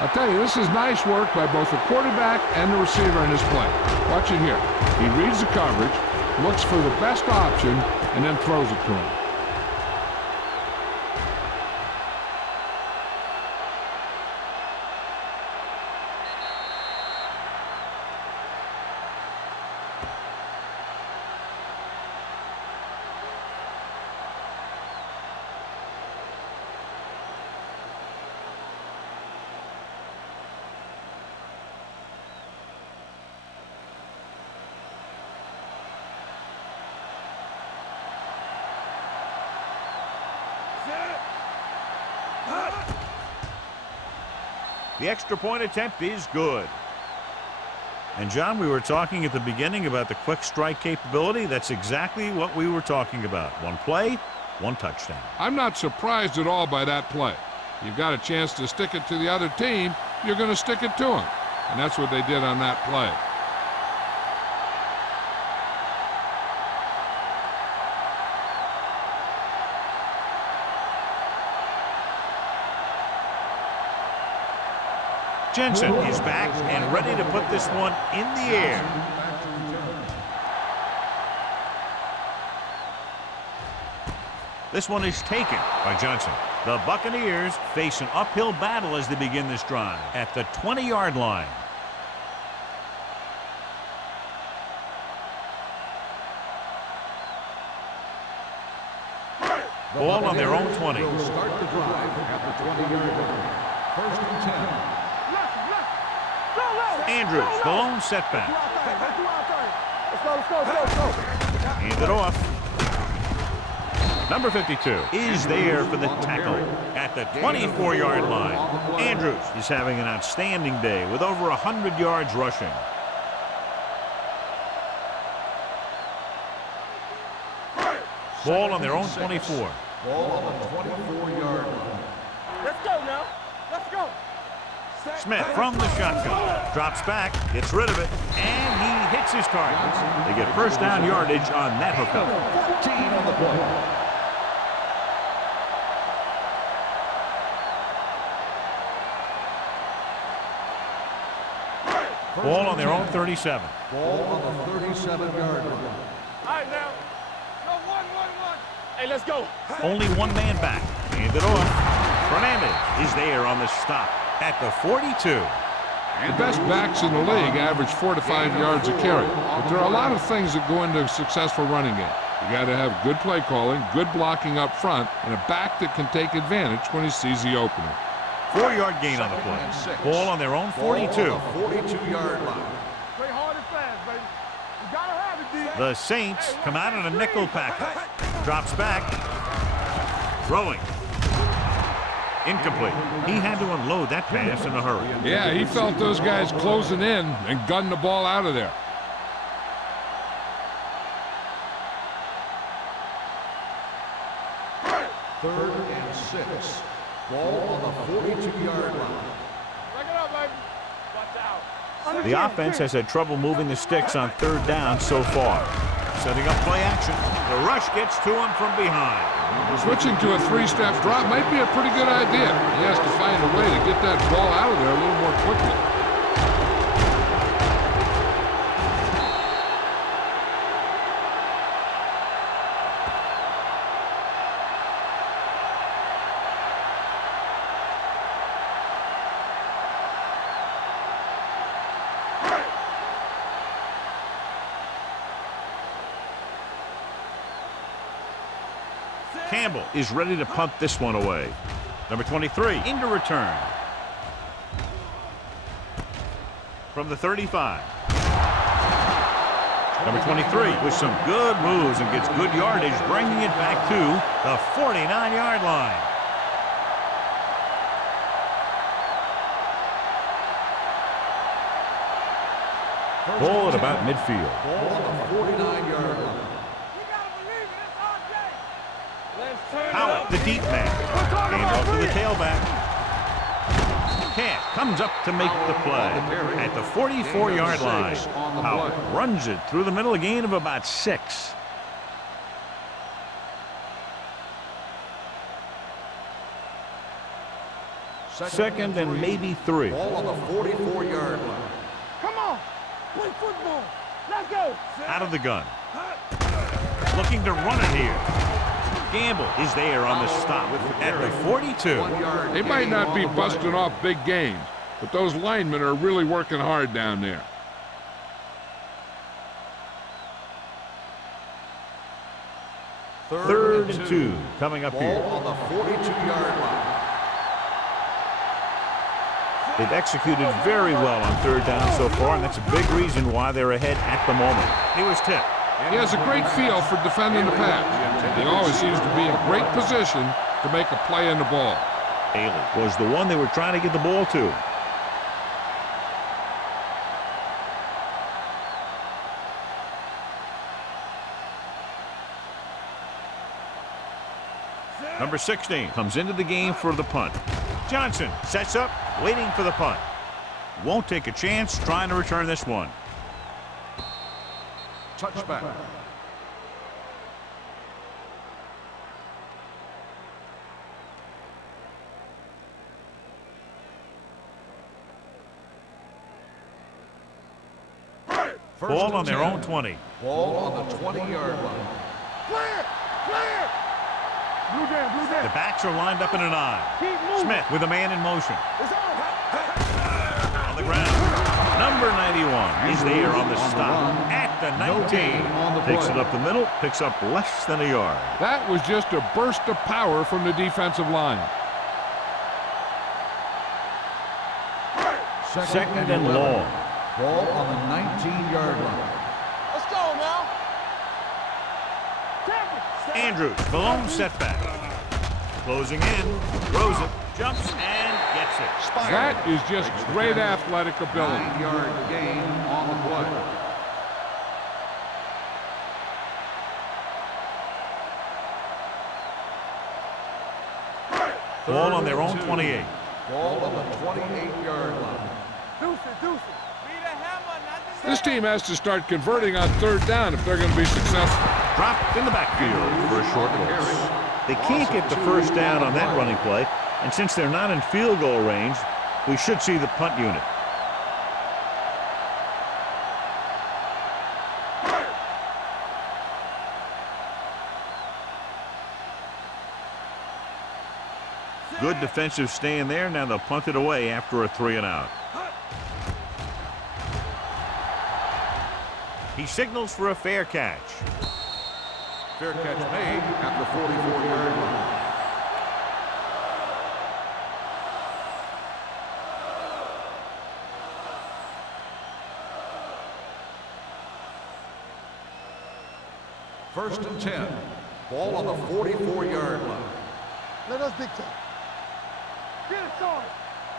I'll tell you, this is nice work by both the quarterback and the receiver in this play. Watch it here. He reads the coverage, looks for the best option, and then throws it to him. The extra point attempt is good. And John, we were talking at the beginning about the quick strike capability. That's exactly what we were talking about. One play, one touchdown. I'm not surprised at all by that play. You've got a chance to stick it to the other team, you're going to stick it to them. And that's what they did on that play. Jensen is back and ready to put this one in the air. This one is taken by Johnson. The Buccaneers face an uphill battle as they begin this drive at the 20-yard line. Ball on their own 20. Will start the drive at the 20-yard line. First and 10. Andrews, the lone setback. Let's go. Hand it off. Number 52 is there for the tackle at the 24-yard line. Andrews is having an outstanding day with over 100 yards rushing. Ball on their own 24. Ball on the 24-yard line. Let's go now. Let's go. Smith from the shotgun. Drops back, gets rid of it, and he hits his target. They get first down yardage on that hookup. 14 on the play. Ball on their own 37. Ball on the 37-yard line. All right, now. Go, one. Hey, let's go. Only one man back. Hand it off. Fernandez is there on the stop at the 42. The best backs in the league average 4 to 5 yards a carry. But there are a lot of things that go into a successful running game. You got to have good play calling, good blocking up front, and a back that can take advantage when he sees the opening. 4-yard gain on the play. Ball on their own 42. 42-yard line. Play hard and fast, baby. You gotta have it, D. The Saints come out in a nickel package. Drops back. Throwing. Incomplete. He had to unload that pass in a hurry. Yeah, he felt those guys closing in and gunned the ball out of there. Third and 6. Ball on the 42-yard line. Break it up, baby. Watch out. The offense has had trouble moving the sticks on third down so far. Setting up play action. The rush gets to him from behind. Switching to a 3-step drop might be a pretty good idea. He has to find a way to get that ball out of there a little more quickly. Campbell is ready to punt this one away. Number 23 into return. From the 35. Number 23 with some good moves and gets good yardage, bringing it back to the 49-yard line. Ball at about midfield. Ball on the 49-yard line. Howard, the deep man. Game off to the tailback. Camp comes up to make the play at the 44-yard line. Howard runs it through the middle, a gain of about 6. Second and maybe 3. Ball on the 44-yard line. Come on. Play football. Let's go. Out of the gun. Looking to run it here. Gamble is there on the stop at the 42. They might not be busting off big gains, but those linemen are really working hard down there. Third and 2 coming up here. Ball on the 42-yard line. They've executed very well on third down so far, and that's a big reason why they're ahead at the moment. He was tipped. He has a great feel for defending the pass. He always seems to be in great position to make a play in the ball. Haley was the one they were trying to get the ball to. Number 16 comes into the game for the punt. Johnson sets up, waiting for the punt. Won't take a chance trying to return this one. Touchback. Ball on their own 20. Ball on the 20-yard line. Clear. Blue jam. The backs are lined up in an eye. Keep moving. Smith with a man in motion. It's on. On the ground. Number 91 is there on the stop at the 19. Takes it up the middle, picks up less than a yard. That was just a burst of power from the defensive line. Second and long. Ball on the 19-yard line. Let's go now. Andrews, the lone setback. Closing in, throws it, jumps, and gets it. That is just great athletic ability. 9-yard gain on the play. Ball on their own 28. Ball on the 28-yard line. Deuce it. Be the hammer, not the This team has to start converting on third down if they're going to be successful. Dropped in the backfield for a short loss. They can't get the first down on that running play, and since they're not in field goal range, we should see the punt unit. Good defensive stand there. Now they'll punt it away after a 3-and-out. He signals for a fair catch. Fair catch made at the 44-yard line. First and 10. Ball on the 44-yard line. Let us dictate. Get it on.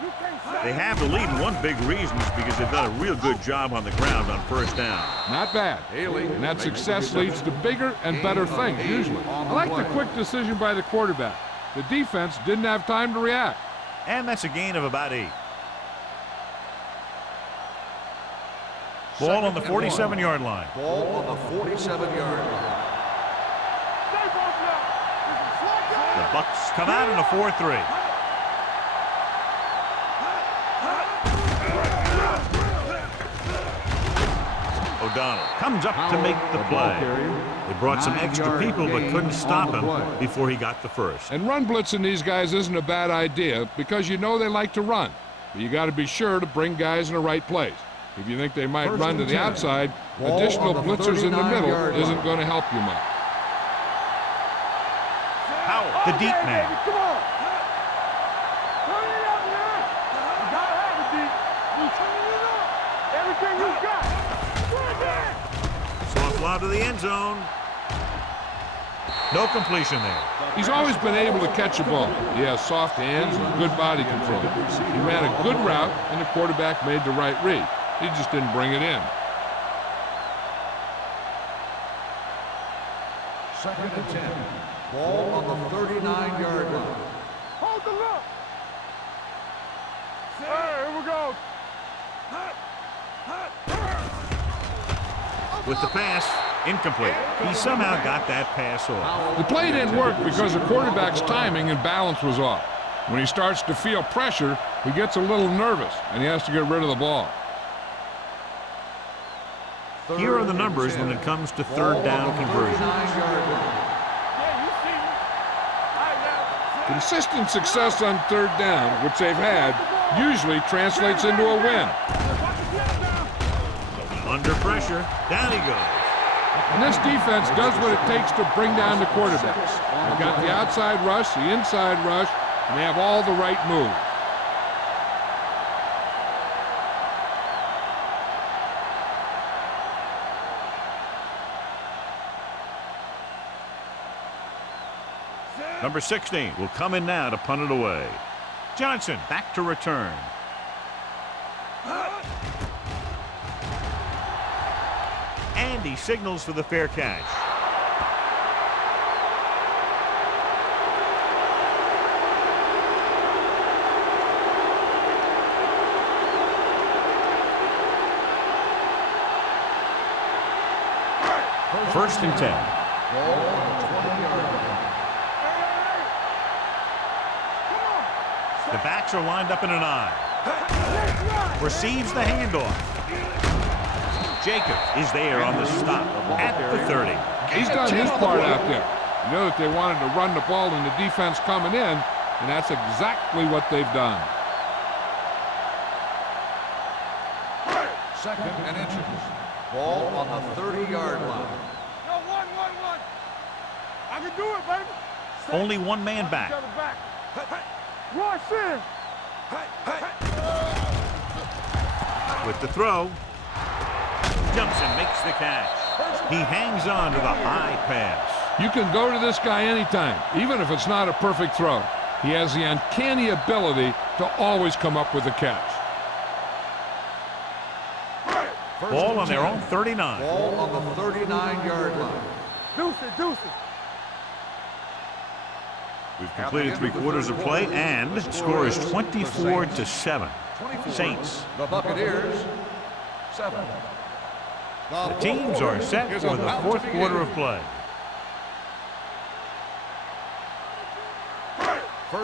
You can't say. They have the lead, and one big reason is because they've done a real good job on the ground on first down. Not bad. And that success leads to bigger and better things, usually. I like the quick decision by the quarterback. The defense didn't have time to react. And that's a gain of about 8. Ball on the 47-yard line. Ball on the 47-yard line. The Bucs come out in a 4-3. O'Donnell comes up to make the play. They brought some extra people but couldn't stop him before he got the first. And run blitzing these guys isn't a bad idea because you know they like to run. But you got to be sure to bring guys in the right place. If you think they might run to the outside, additional blitzers in the middle isn't going to help you much. Howell, the deep man. Come on. Turn it up, man. You gotta have it, deep. You turn it up. Everything you got. Soft lob to the end zone. No completion there. He's always been able to catch a ball. He has soft hands and good body control. He ran a good route, and the quarterback made the right read. He just didn't bring it in. Second and 10. Ball on the 39-yard line. Hold the look. Hey, here we go. With the pass, incomplete. He somehow got that pass off. The play didn't work because the quarterback's timing and balance was off. When he starts to feel pressure, he gets a little nervous, and he has to get rid of the ball. Here are the numbers when it comes to third down conversions. Consistent success on third down, which they've had, usually translates into a win. Under pressure, down he goes. And this defense does what it takes to bring down the quarterbacks. They've got the outside rush, the inside rush, and they have all the right moves. Number 16 will come in now to punt it away. Johnson back to return. And he signals for the fair catch. First and 10. The backs are lined up in an I. Receives the handoff. Jacob is there on the stop at the 30. He's done his part out there. You know that they wanted to run the ball and the defense coming in, and that's exactly what they've done. Second and inches. Ball on the 30-yard line. Yo, one. I can do it, baby. Only one man back. Rush in. With the throw. Jumps and makes the catch. He hangs on to the high pass. You can go to this guy anytime, even if it's not a perfect throw. He has the uncanny ability to always come up with a catch. Ball on their own 39. Ball on the 39-yard line. Deuce it. We've completed 3/4 of play, and the score is 24-7. Saints. The Buccaneers, 7. The teams are set for the fourth quarter of play.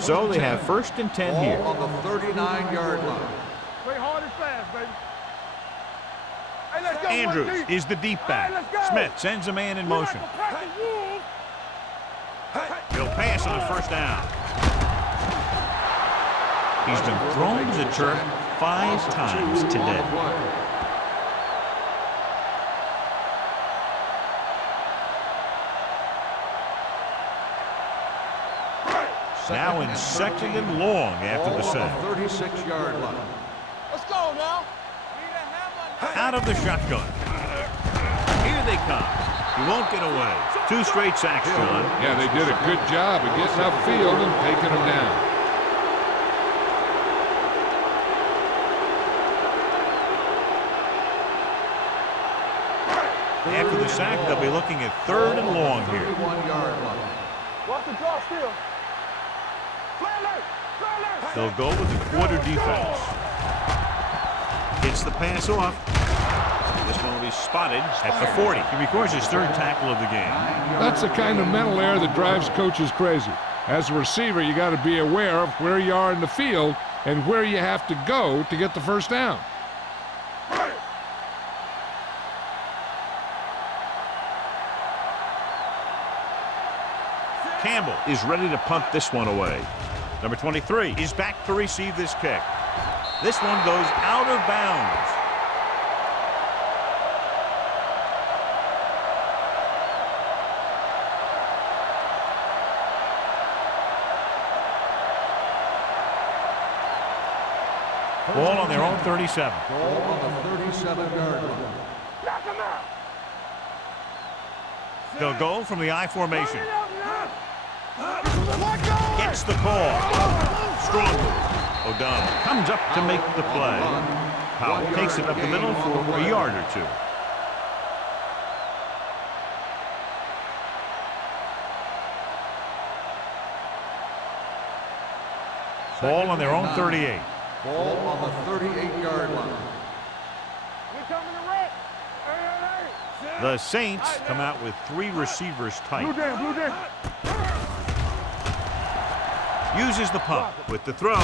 So they have 1st and 10 here. On the 39-yard line. Play hard and fast, baby. Hey, let's go, Andrews is the deep back. Smith sends a man in motion. He'll pass on 1st down. He's been thrown to the turf 5 times today. Now in 2nd and long after the sack. 36-yard line. Let's go now. Out of the shotgun. Here they come. He won't get away. 2 straight sacks, John. Yeah, they did a good job of getting upfield and taking him down. After the sack, they'll be looking at 3rd and long here. 31-yard line. Watch the draw still. They'll go with the quarter defense. Gets the pass off. This one will be spotted at the 40. He records his 3rd tackle of the game. That's the kind of mental error that drives coaches crazy. As a receiver, you got to be aware of where you are in the field and where you have to go to get the 1st down. Campbell is ready to punt this one away. Number 23 is back to receive this kick. This one goes out of bounds. Ball on their own 37. Ball on the 37-yard line. They'll go from the I formation. Gets the call. Strong move. O'Donnell comes up to make the play. Powell takes it up the middle for a yard or 2. Ball on their own 38. Ball on the 38-yard line. The Saints come out with 3 receivers tight. Blue jam. Uses the pump with the throw.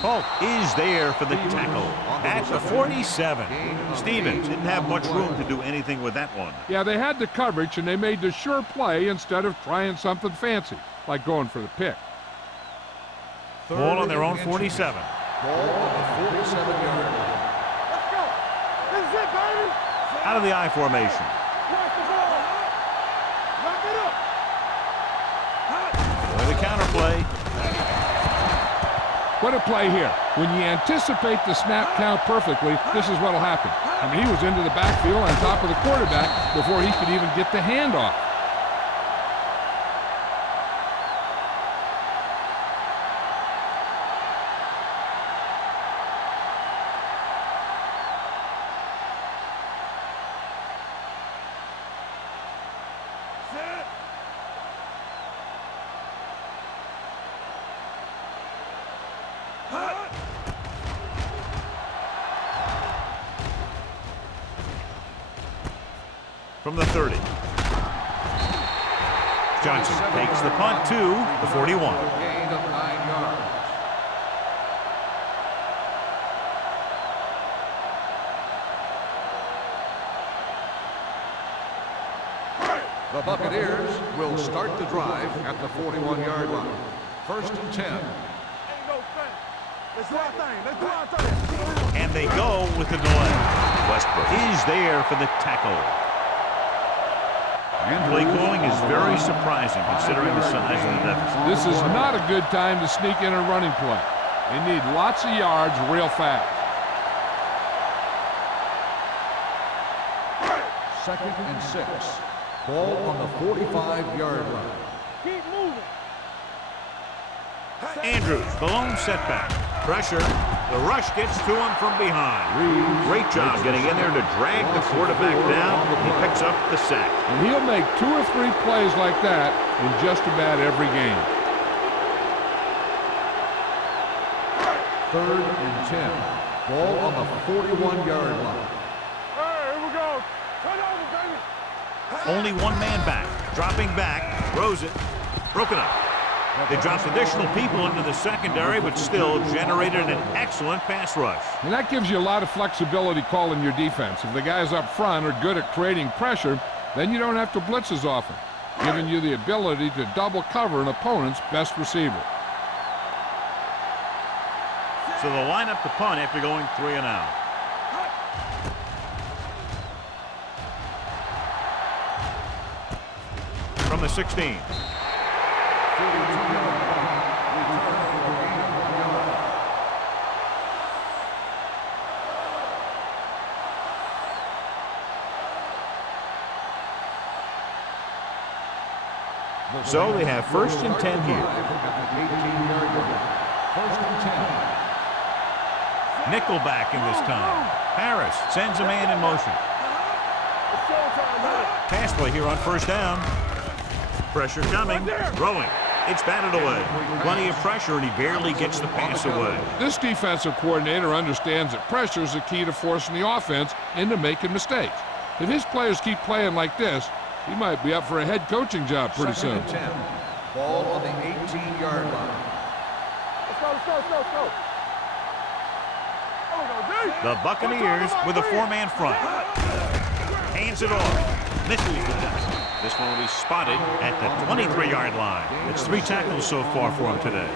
Polk is there for the tackle at the 47. Stevens didn't have much room to do anything with that one. Yeah, they had the coverage, and they made the sure play instead of trying something fancy, like going for the pick. Ball on their own 47. Ball on the 47-yard line. Let's go. This is it, baby. Out of the I formation. Watch the ball. Lock it up. For the counter play. What a play here. When you anticipate the snap count perfectly, this is what will happen. I mean, he was into the backfield on top of the quarterback before he could even get the handoff. From the 30. Johnson takes the punt to the 41. Gain of 9 yards. The Buccaneers will start the drive at the 41-yard line. 1st and 10. Ain't no thing. Let's do our thing. Let's do our thing. And they go with the delay. Westbrook is there for the tackle. Play calling is very surprising considering the size of the deficit. This is not a good time to sneak in a running play. They need lots of yards real fast. 2nd and 6. Ball on the 45-yard line. Keep moving. Andrews, the lone setback. Pressure. The rush gets to him from behind. Great job getting in there to drag the quarterback down. He picks up the sack. And he'll make 2 or 3 plays like that in just about every game. 3rd and 10. Ball on the 41-yard line. Hey, here we go. Only one man back. Dropping back. Throws it. Broken up. They dropped additional people into the secondary, but still generated an excellent pass rush. And that gives you a lot of flexibility calling your defense. If the guys up front are good at creating pressure, then you don't have to blitz as often, giving you the ability to double cover an opponent's best receiver. So they'll line up the punt after going 3 and out. From the 16. So they have 1st and 10 here. Nickelback in this time. Harris sends a man in motion. Pass play here on 1st down. Pressure coming. Throwing. It's batted away. Plenty of pressure, and he barely gets the pass away. This defensive coordinator understands that pressure is the key to forcing the offense into making mistakes. If his players keep playing like this, he might be up for a head coaching job pretty soon. 2nd and 10. Ball on the 18-yard line. Let's go. The Buccaneers with a 4-man front. Hands it off. Misses the tackle. This one will be spotted at the 23-yard line. It's 3 tackles so far for him today.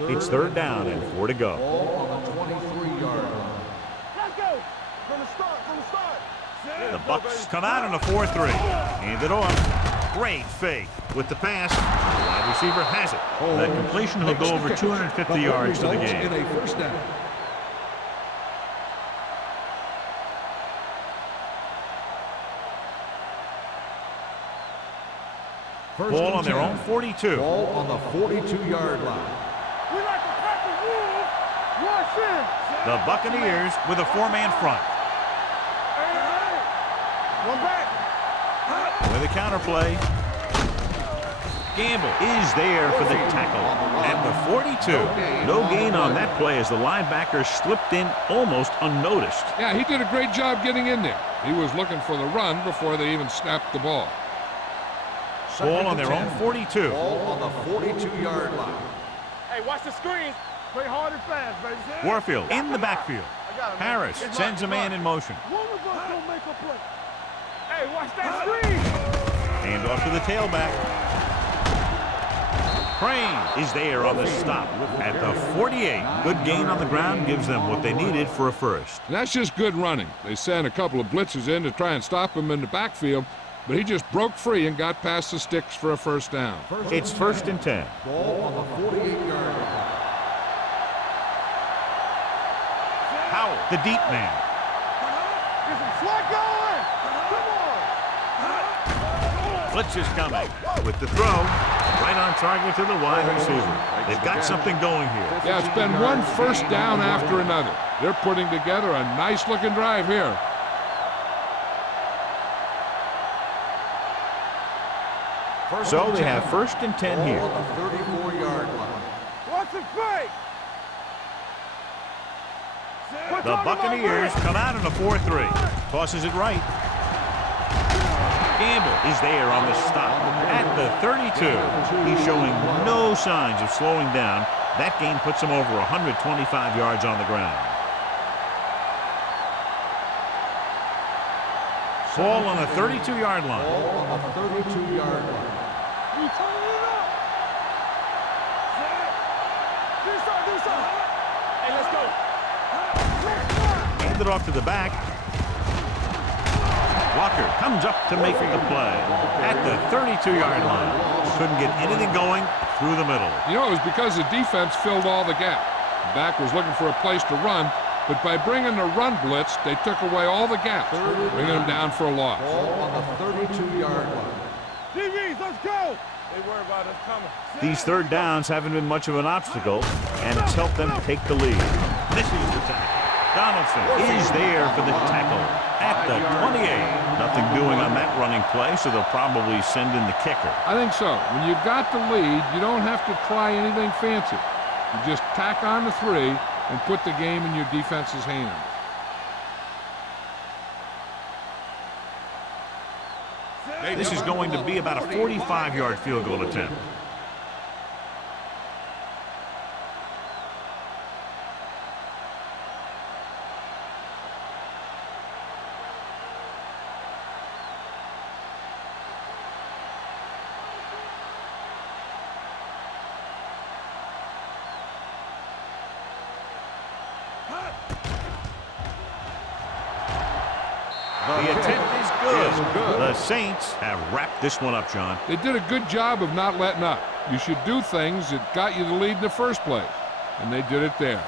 It's 3rd down and 4 to go. Ball on the 23-yard line. Let's go. From the start. The Bucs come out in a 4-3. Hand it off. Great fake with the pass. The wide receiver has it. That completion will go over 250 yards to the game. In a 1st down. Ball on their own 42. Ball on the 42-yard line. We like to crack the rules. Rush in. The Buccaneers with a 4-man front. One back. With a counterplay. Gamble is there for the tackle at the 42. No gain on that play as the linebacker slipped in almost unnoticed. Yeah, he did a great job getting in there. He was looking for the run before they even snapped the ball. Ball on their own 42. Ball on the 42-yard line. Hey, watch the screen. Play hard and fast, baby. Warfield in the backfield. Harris sends a man in motion. One of us gonna make a play. Hey, watch that screen. Hand off to the tailback. Crane is there on the stop at the 48. Good gain on the ground gives them what they needed for a first. And that's just good running. They sent a couple of blitzes in to try and stop him in the backfield, but he just broke free and got past the sticks for a 1st down. It's 1st and 10. Ball on the 48-yard line. Howell, the deep man. Get some slack going. Come on. Blitz is coming with the throw. Right on target to the wide receiver. They've got something going here. Yeah, it's been one 1st down after another. They're putting together a nice-looking drive here. So they have 1st and 10 here. Ball on the 34-yard line. Watch the fake. The Buccaneers come out in a 4-3. Tosses it right. Gamble is there on the stop at the 32. He's showing no signs of slowing down. That gain puts him over 125 yards on the ground. Ball on the 32-yard line. Ball on the 32-yard line. You turn it up. Do something. Hey, let's go. Hand it off to the back. Walker comes up to make the play at the 32-yard line. Couldn't get anything going through the middle. You know, it was because the defense filled all the gap. The back was looking for a place to run, but by bringing the run blitz, they took away all the gaps, bringing them down for a loss. Ball on the 32-yard line. DBs, let's go. They worry about us coming. These 3rd downs haven't been much of an obstacle, and it's helped them take the lead. Misses the tackle. Donaldson is there for the tackle at the 28. Nothing doing on that running play, so they'll probably send in the kicker. I think so. When you've got the lead, you don't have to try anything fancy. You just tack on the 3 and put the game in your defense's hands. This is going to be about a 45-yard field goal attempt. The attempt is good. The Saints have wrapped this one up, John. They did a good job of not letting up. You should do things that got you the lead in the first place, and they did it there.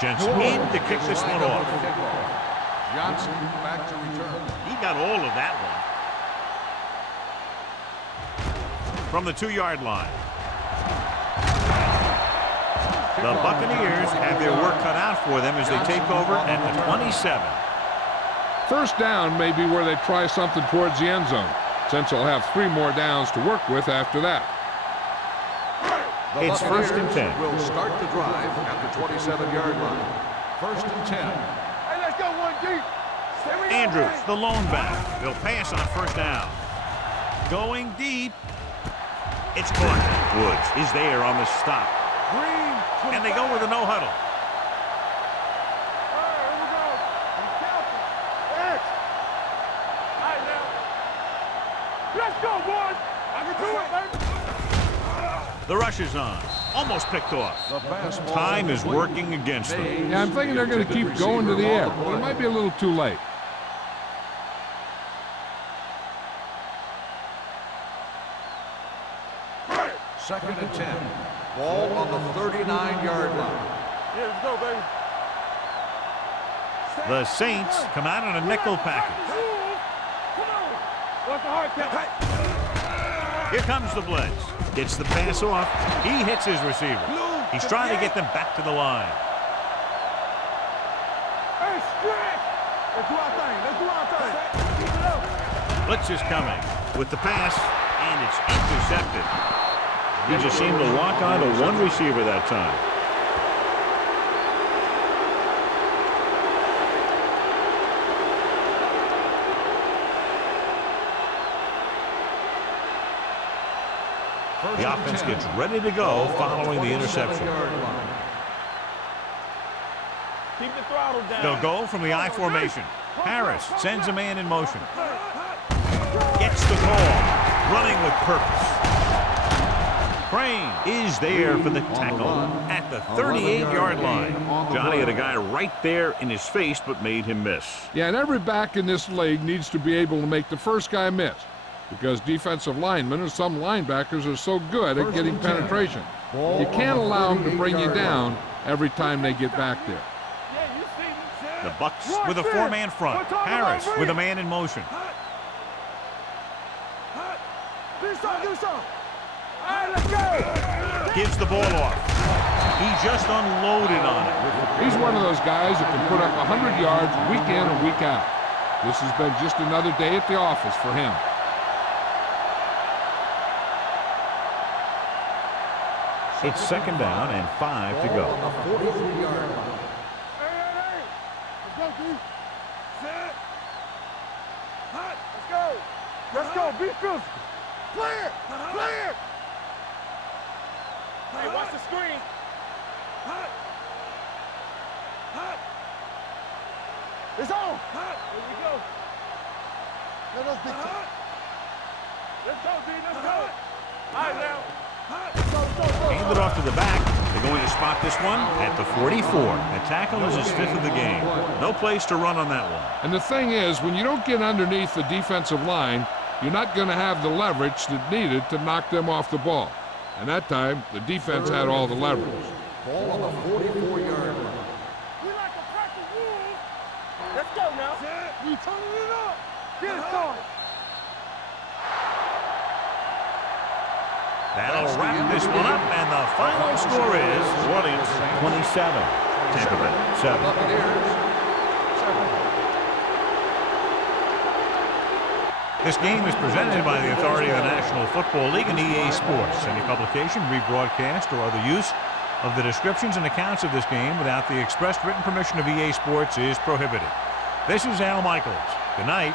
Johnson in to kick this one off. Johnson back to return. He got all of that one. From the 2-yard line. The Buccaneers have their work cut out for them as they take over at the 27. First down may be where they try something towards the end zone, since they'll have 3 more downs to work with after that. The It's first and 10. will start the drive at the 27-yard line. First and 10. Hey, let's go one deep. Andrews, the lone back. They'll pass on first down. Going deep. It's caught. Woods is there on the stop. Green. And they go with a no-huddle. All right, here we go. Be careful. X. All right, now. Let's go, boys. I can do it, baby. The rush is on. Almost picked off. Time is working against them. Yeah, I'm thinking they're going to keep going to the air, but it might be a little too late. Second and 10. Ball on the 39-yard line. Yeah, let's go, baby. The Saints come out in a nickel package. Come on. What's the hard count? Here comes the blitz. Gets the pass off. He hits his receiver. He's trying to get them back to the line. Hey, stretch. Let's do our thing. Let's do our thing. Keep it up. Blitz is coming with the pass, and it's intercepted. He just seemed to lock on to one receiver that time. The offense gets ready to go following the interception. Keep the throttle down. They'll go from the I formation. Harris sends a man in motion. Gets the call. Running with purpose. Crane is there for the tackle at the 38-yard line. Johnny had a guy right there in his face, but made him miss. Yeah, and every back in this league needs to be able to make the first guy miss, because defensive linemen and some linebackers are so good at getting penetration. You can't allow them to bring you down every time they get back there. The Bucks with a 4-man front. Harris with a man in motion. Do some. All right, let's go. Gives the ball off. He just unloaded on it. He's one of those guys that can put up 100 yards week in and week out. This has been just another day at the office for him. It's second down and 5 to go. Hey. Let's go, D. Set. Hot. Let's go. Let's go. Be physical. Clear. Hey, watch the screen. Hot. It's on. Here we go. Let us be. Let's go, D. Let's go. All right, now. Hand it off to the back. They're going to spot this one at the 44. The tackle is his 5th of the game. No place to run on that one. And the thing is, when you don't get underneath the defensive line, you're not going to have the leverage that's needed to knock them off the ball. And that time, the defense had all the leverage. Ball on the 44-yard line. We like to practice rules. Let's go now. You turning it up. Get it started. That'll wrap this one up, and the final score is Orleans 27, Tampa Bay 7. Buccaneers 7. This game is presented by the authority of the National Football League and EA Sports. Any publication, rebroadcast, or other use of the descriptions and accounts of this game without the express written permission of EA Sports is prohibited. This is Al Michaels. Good night.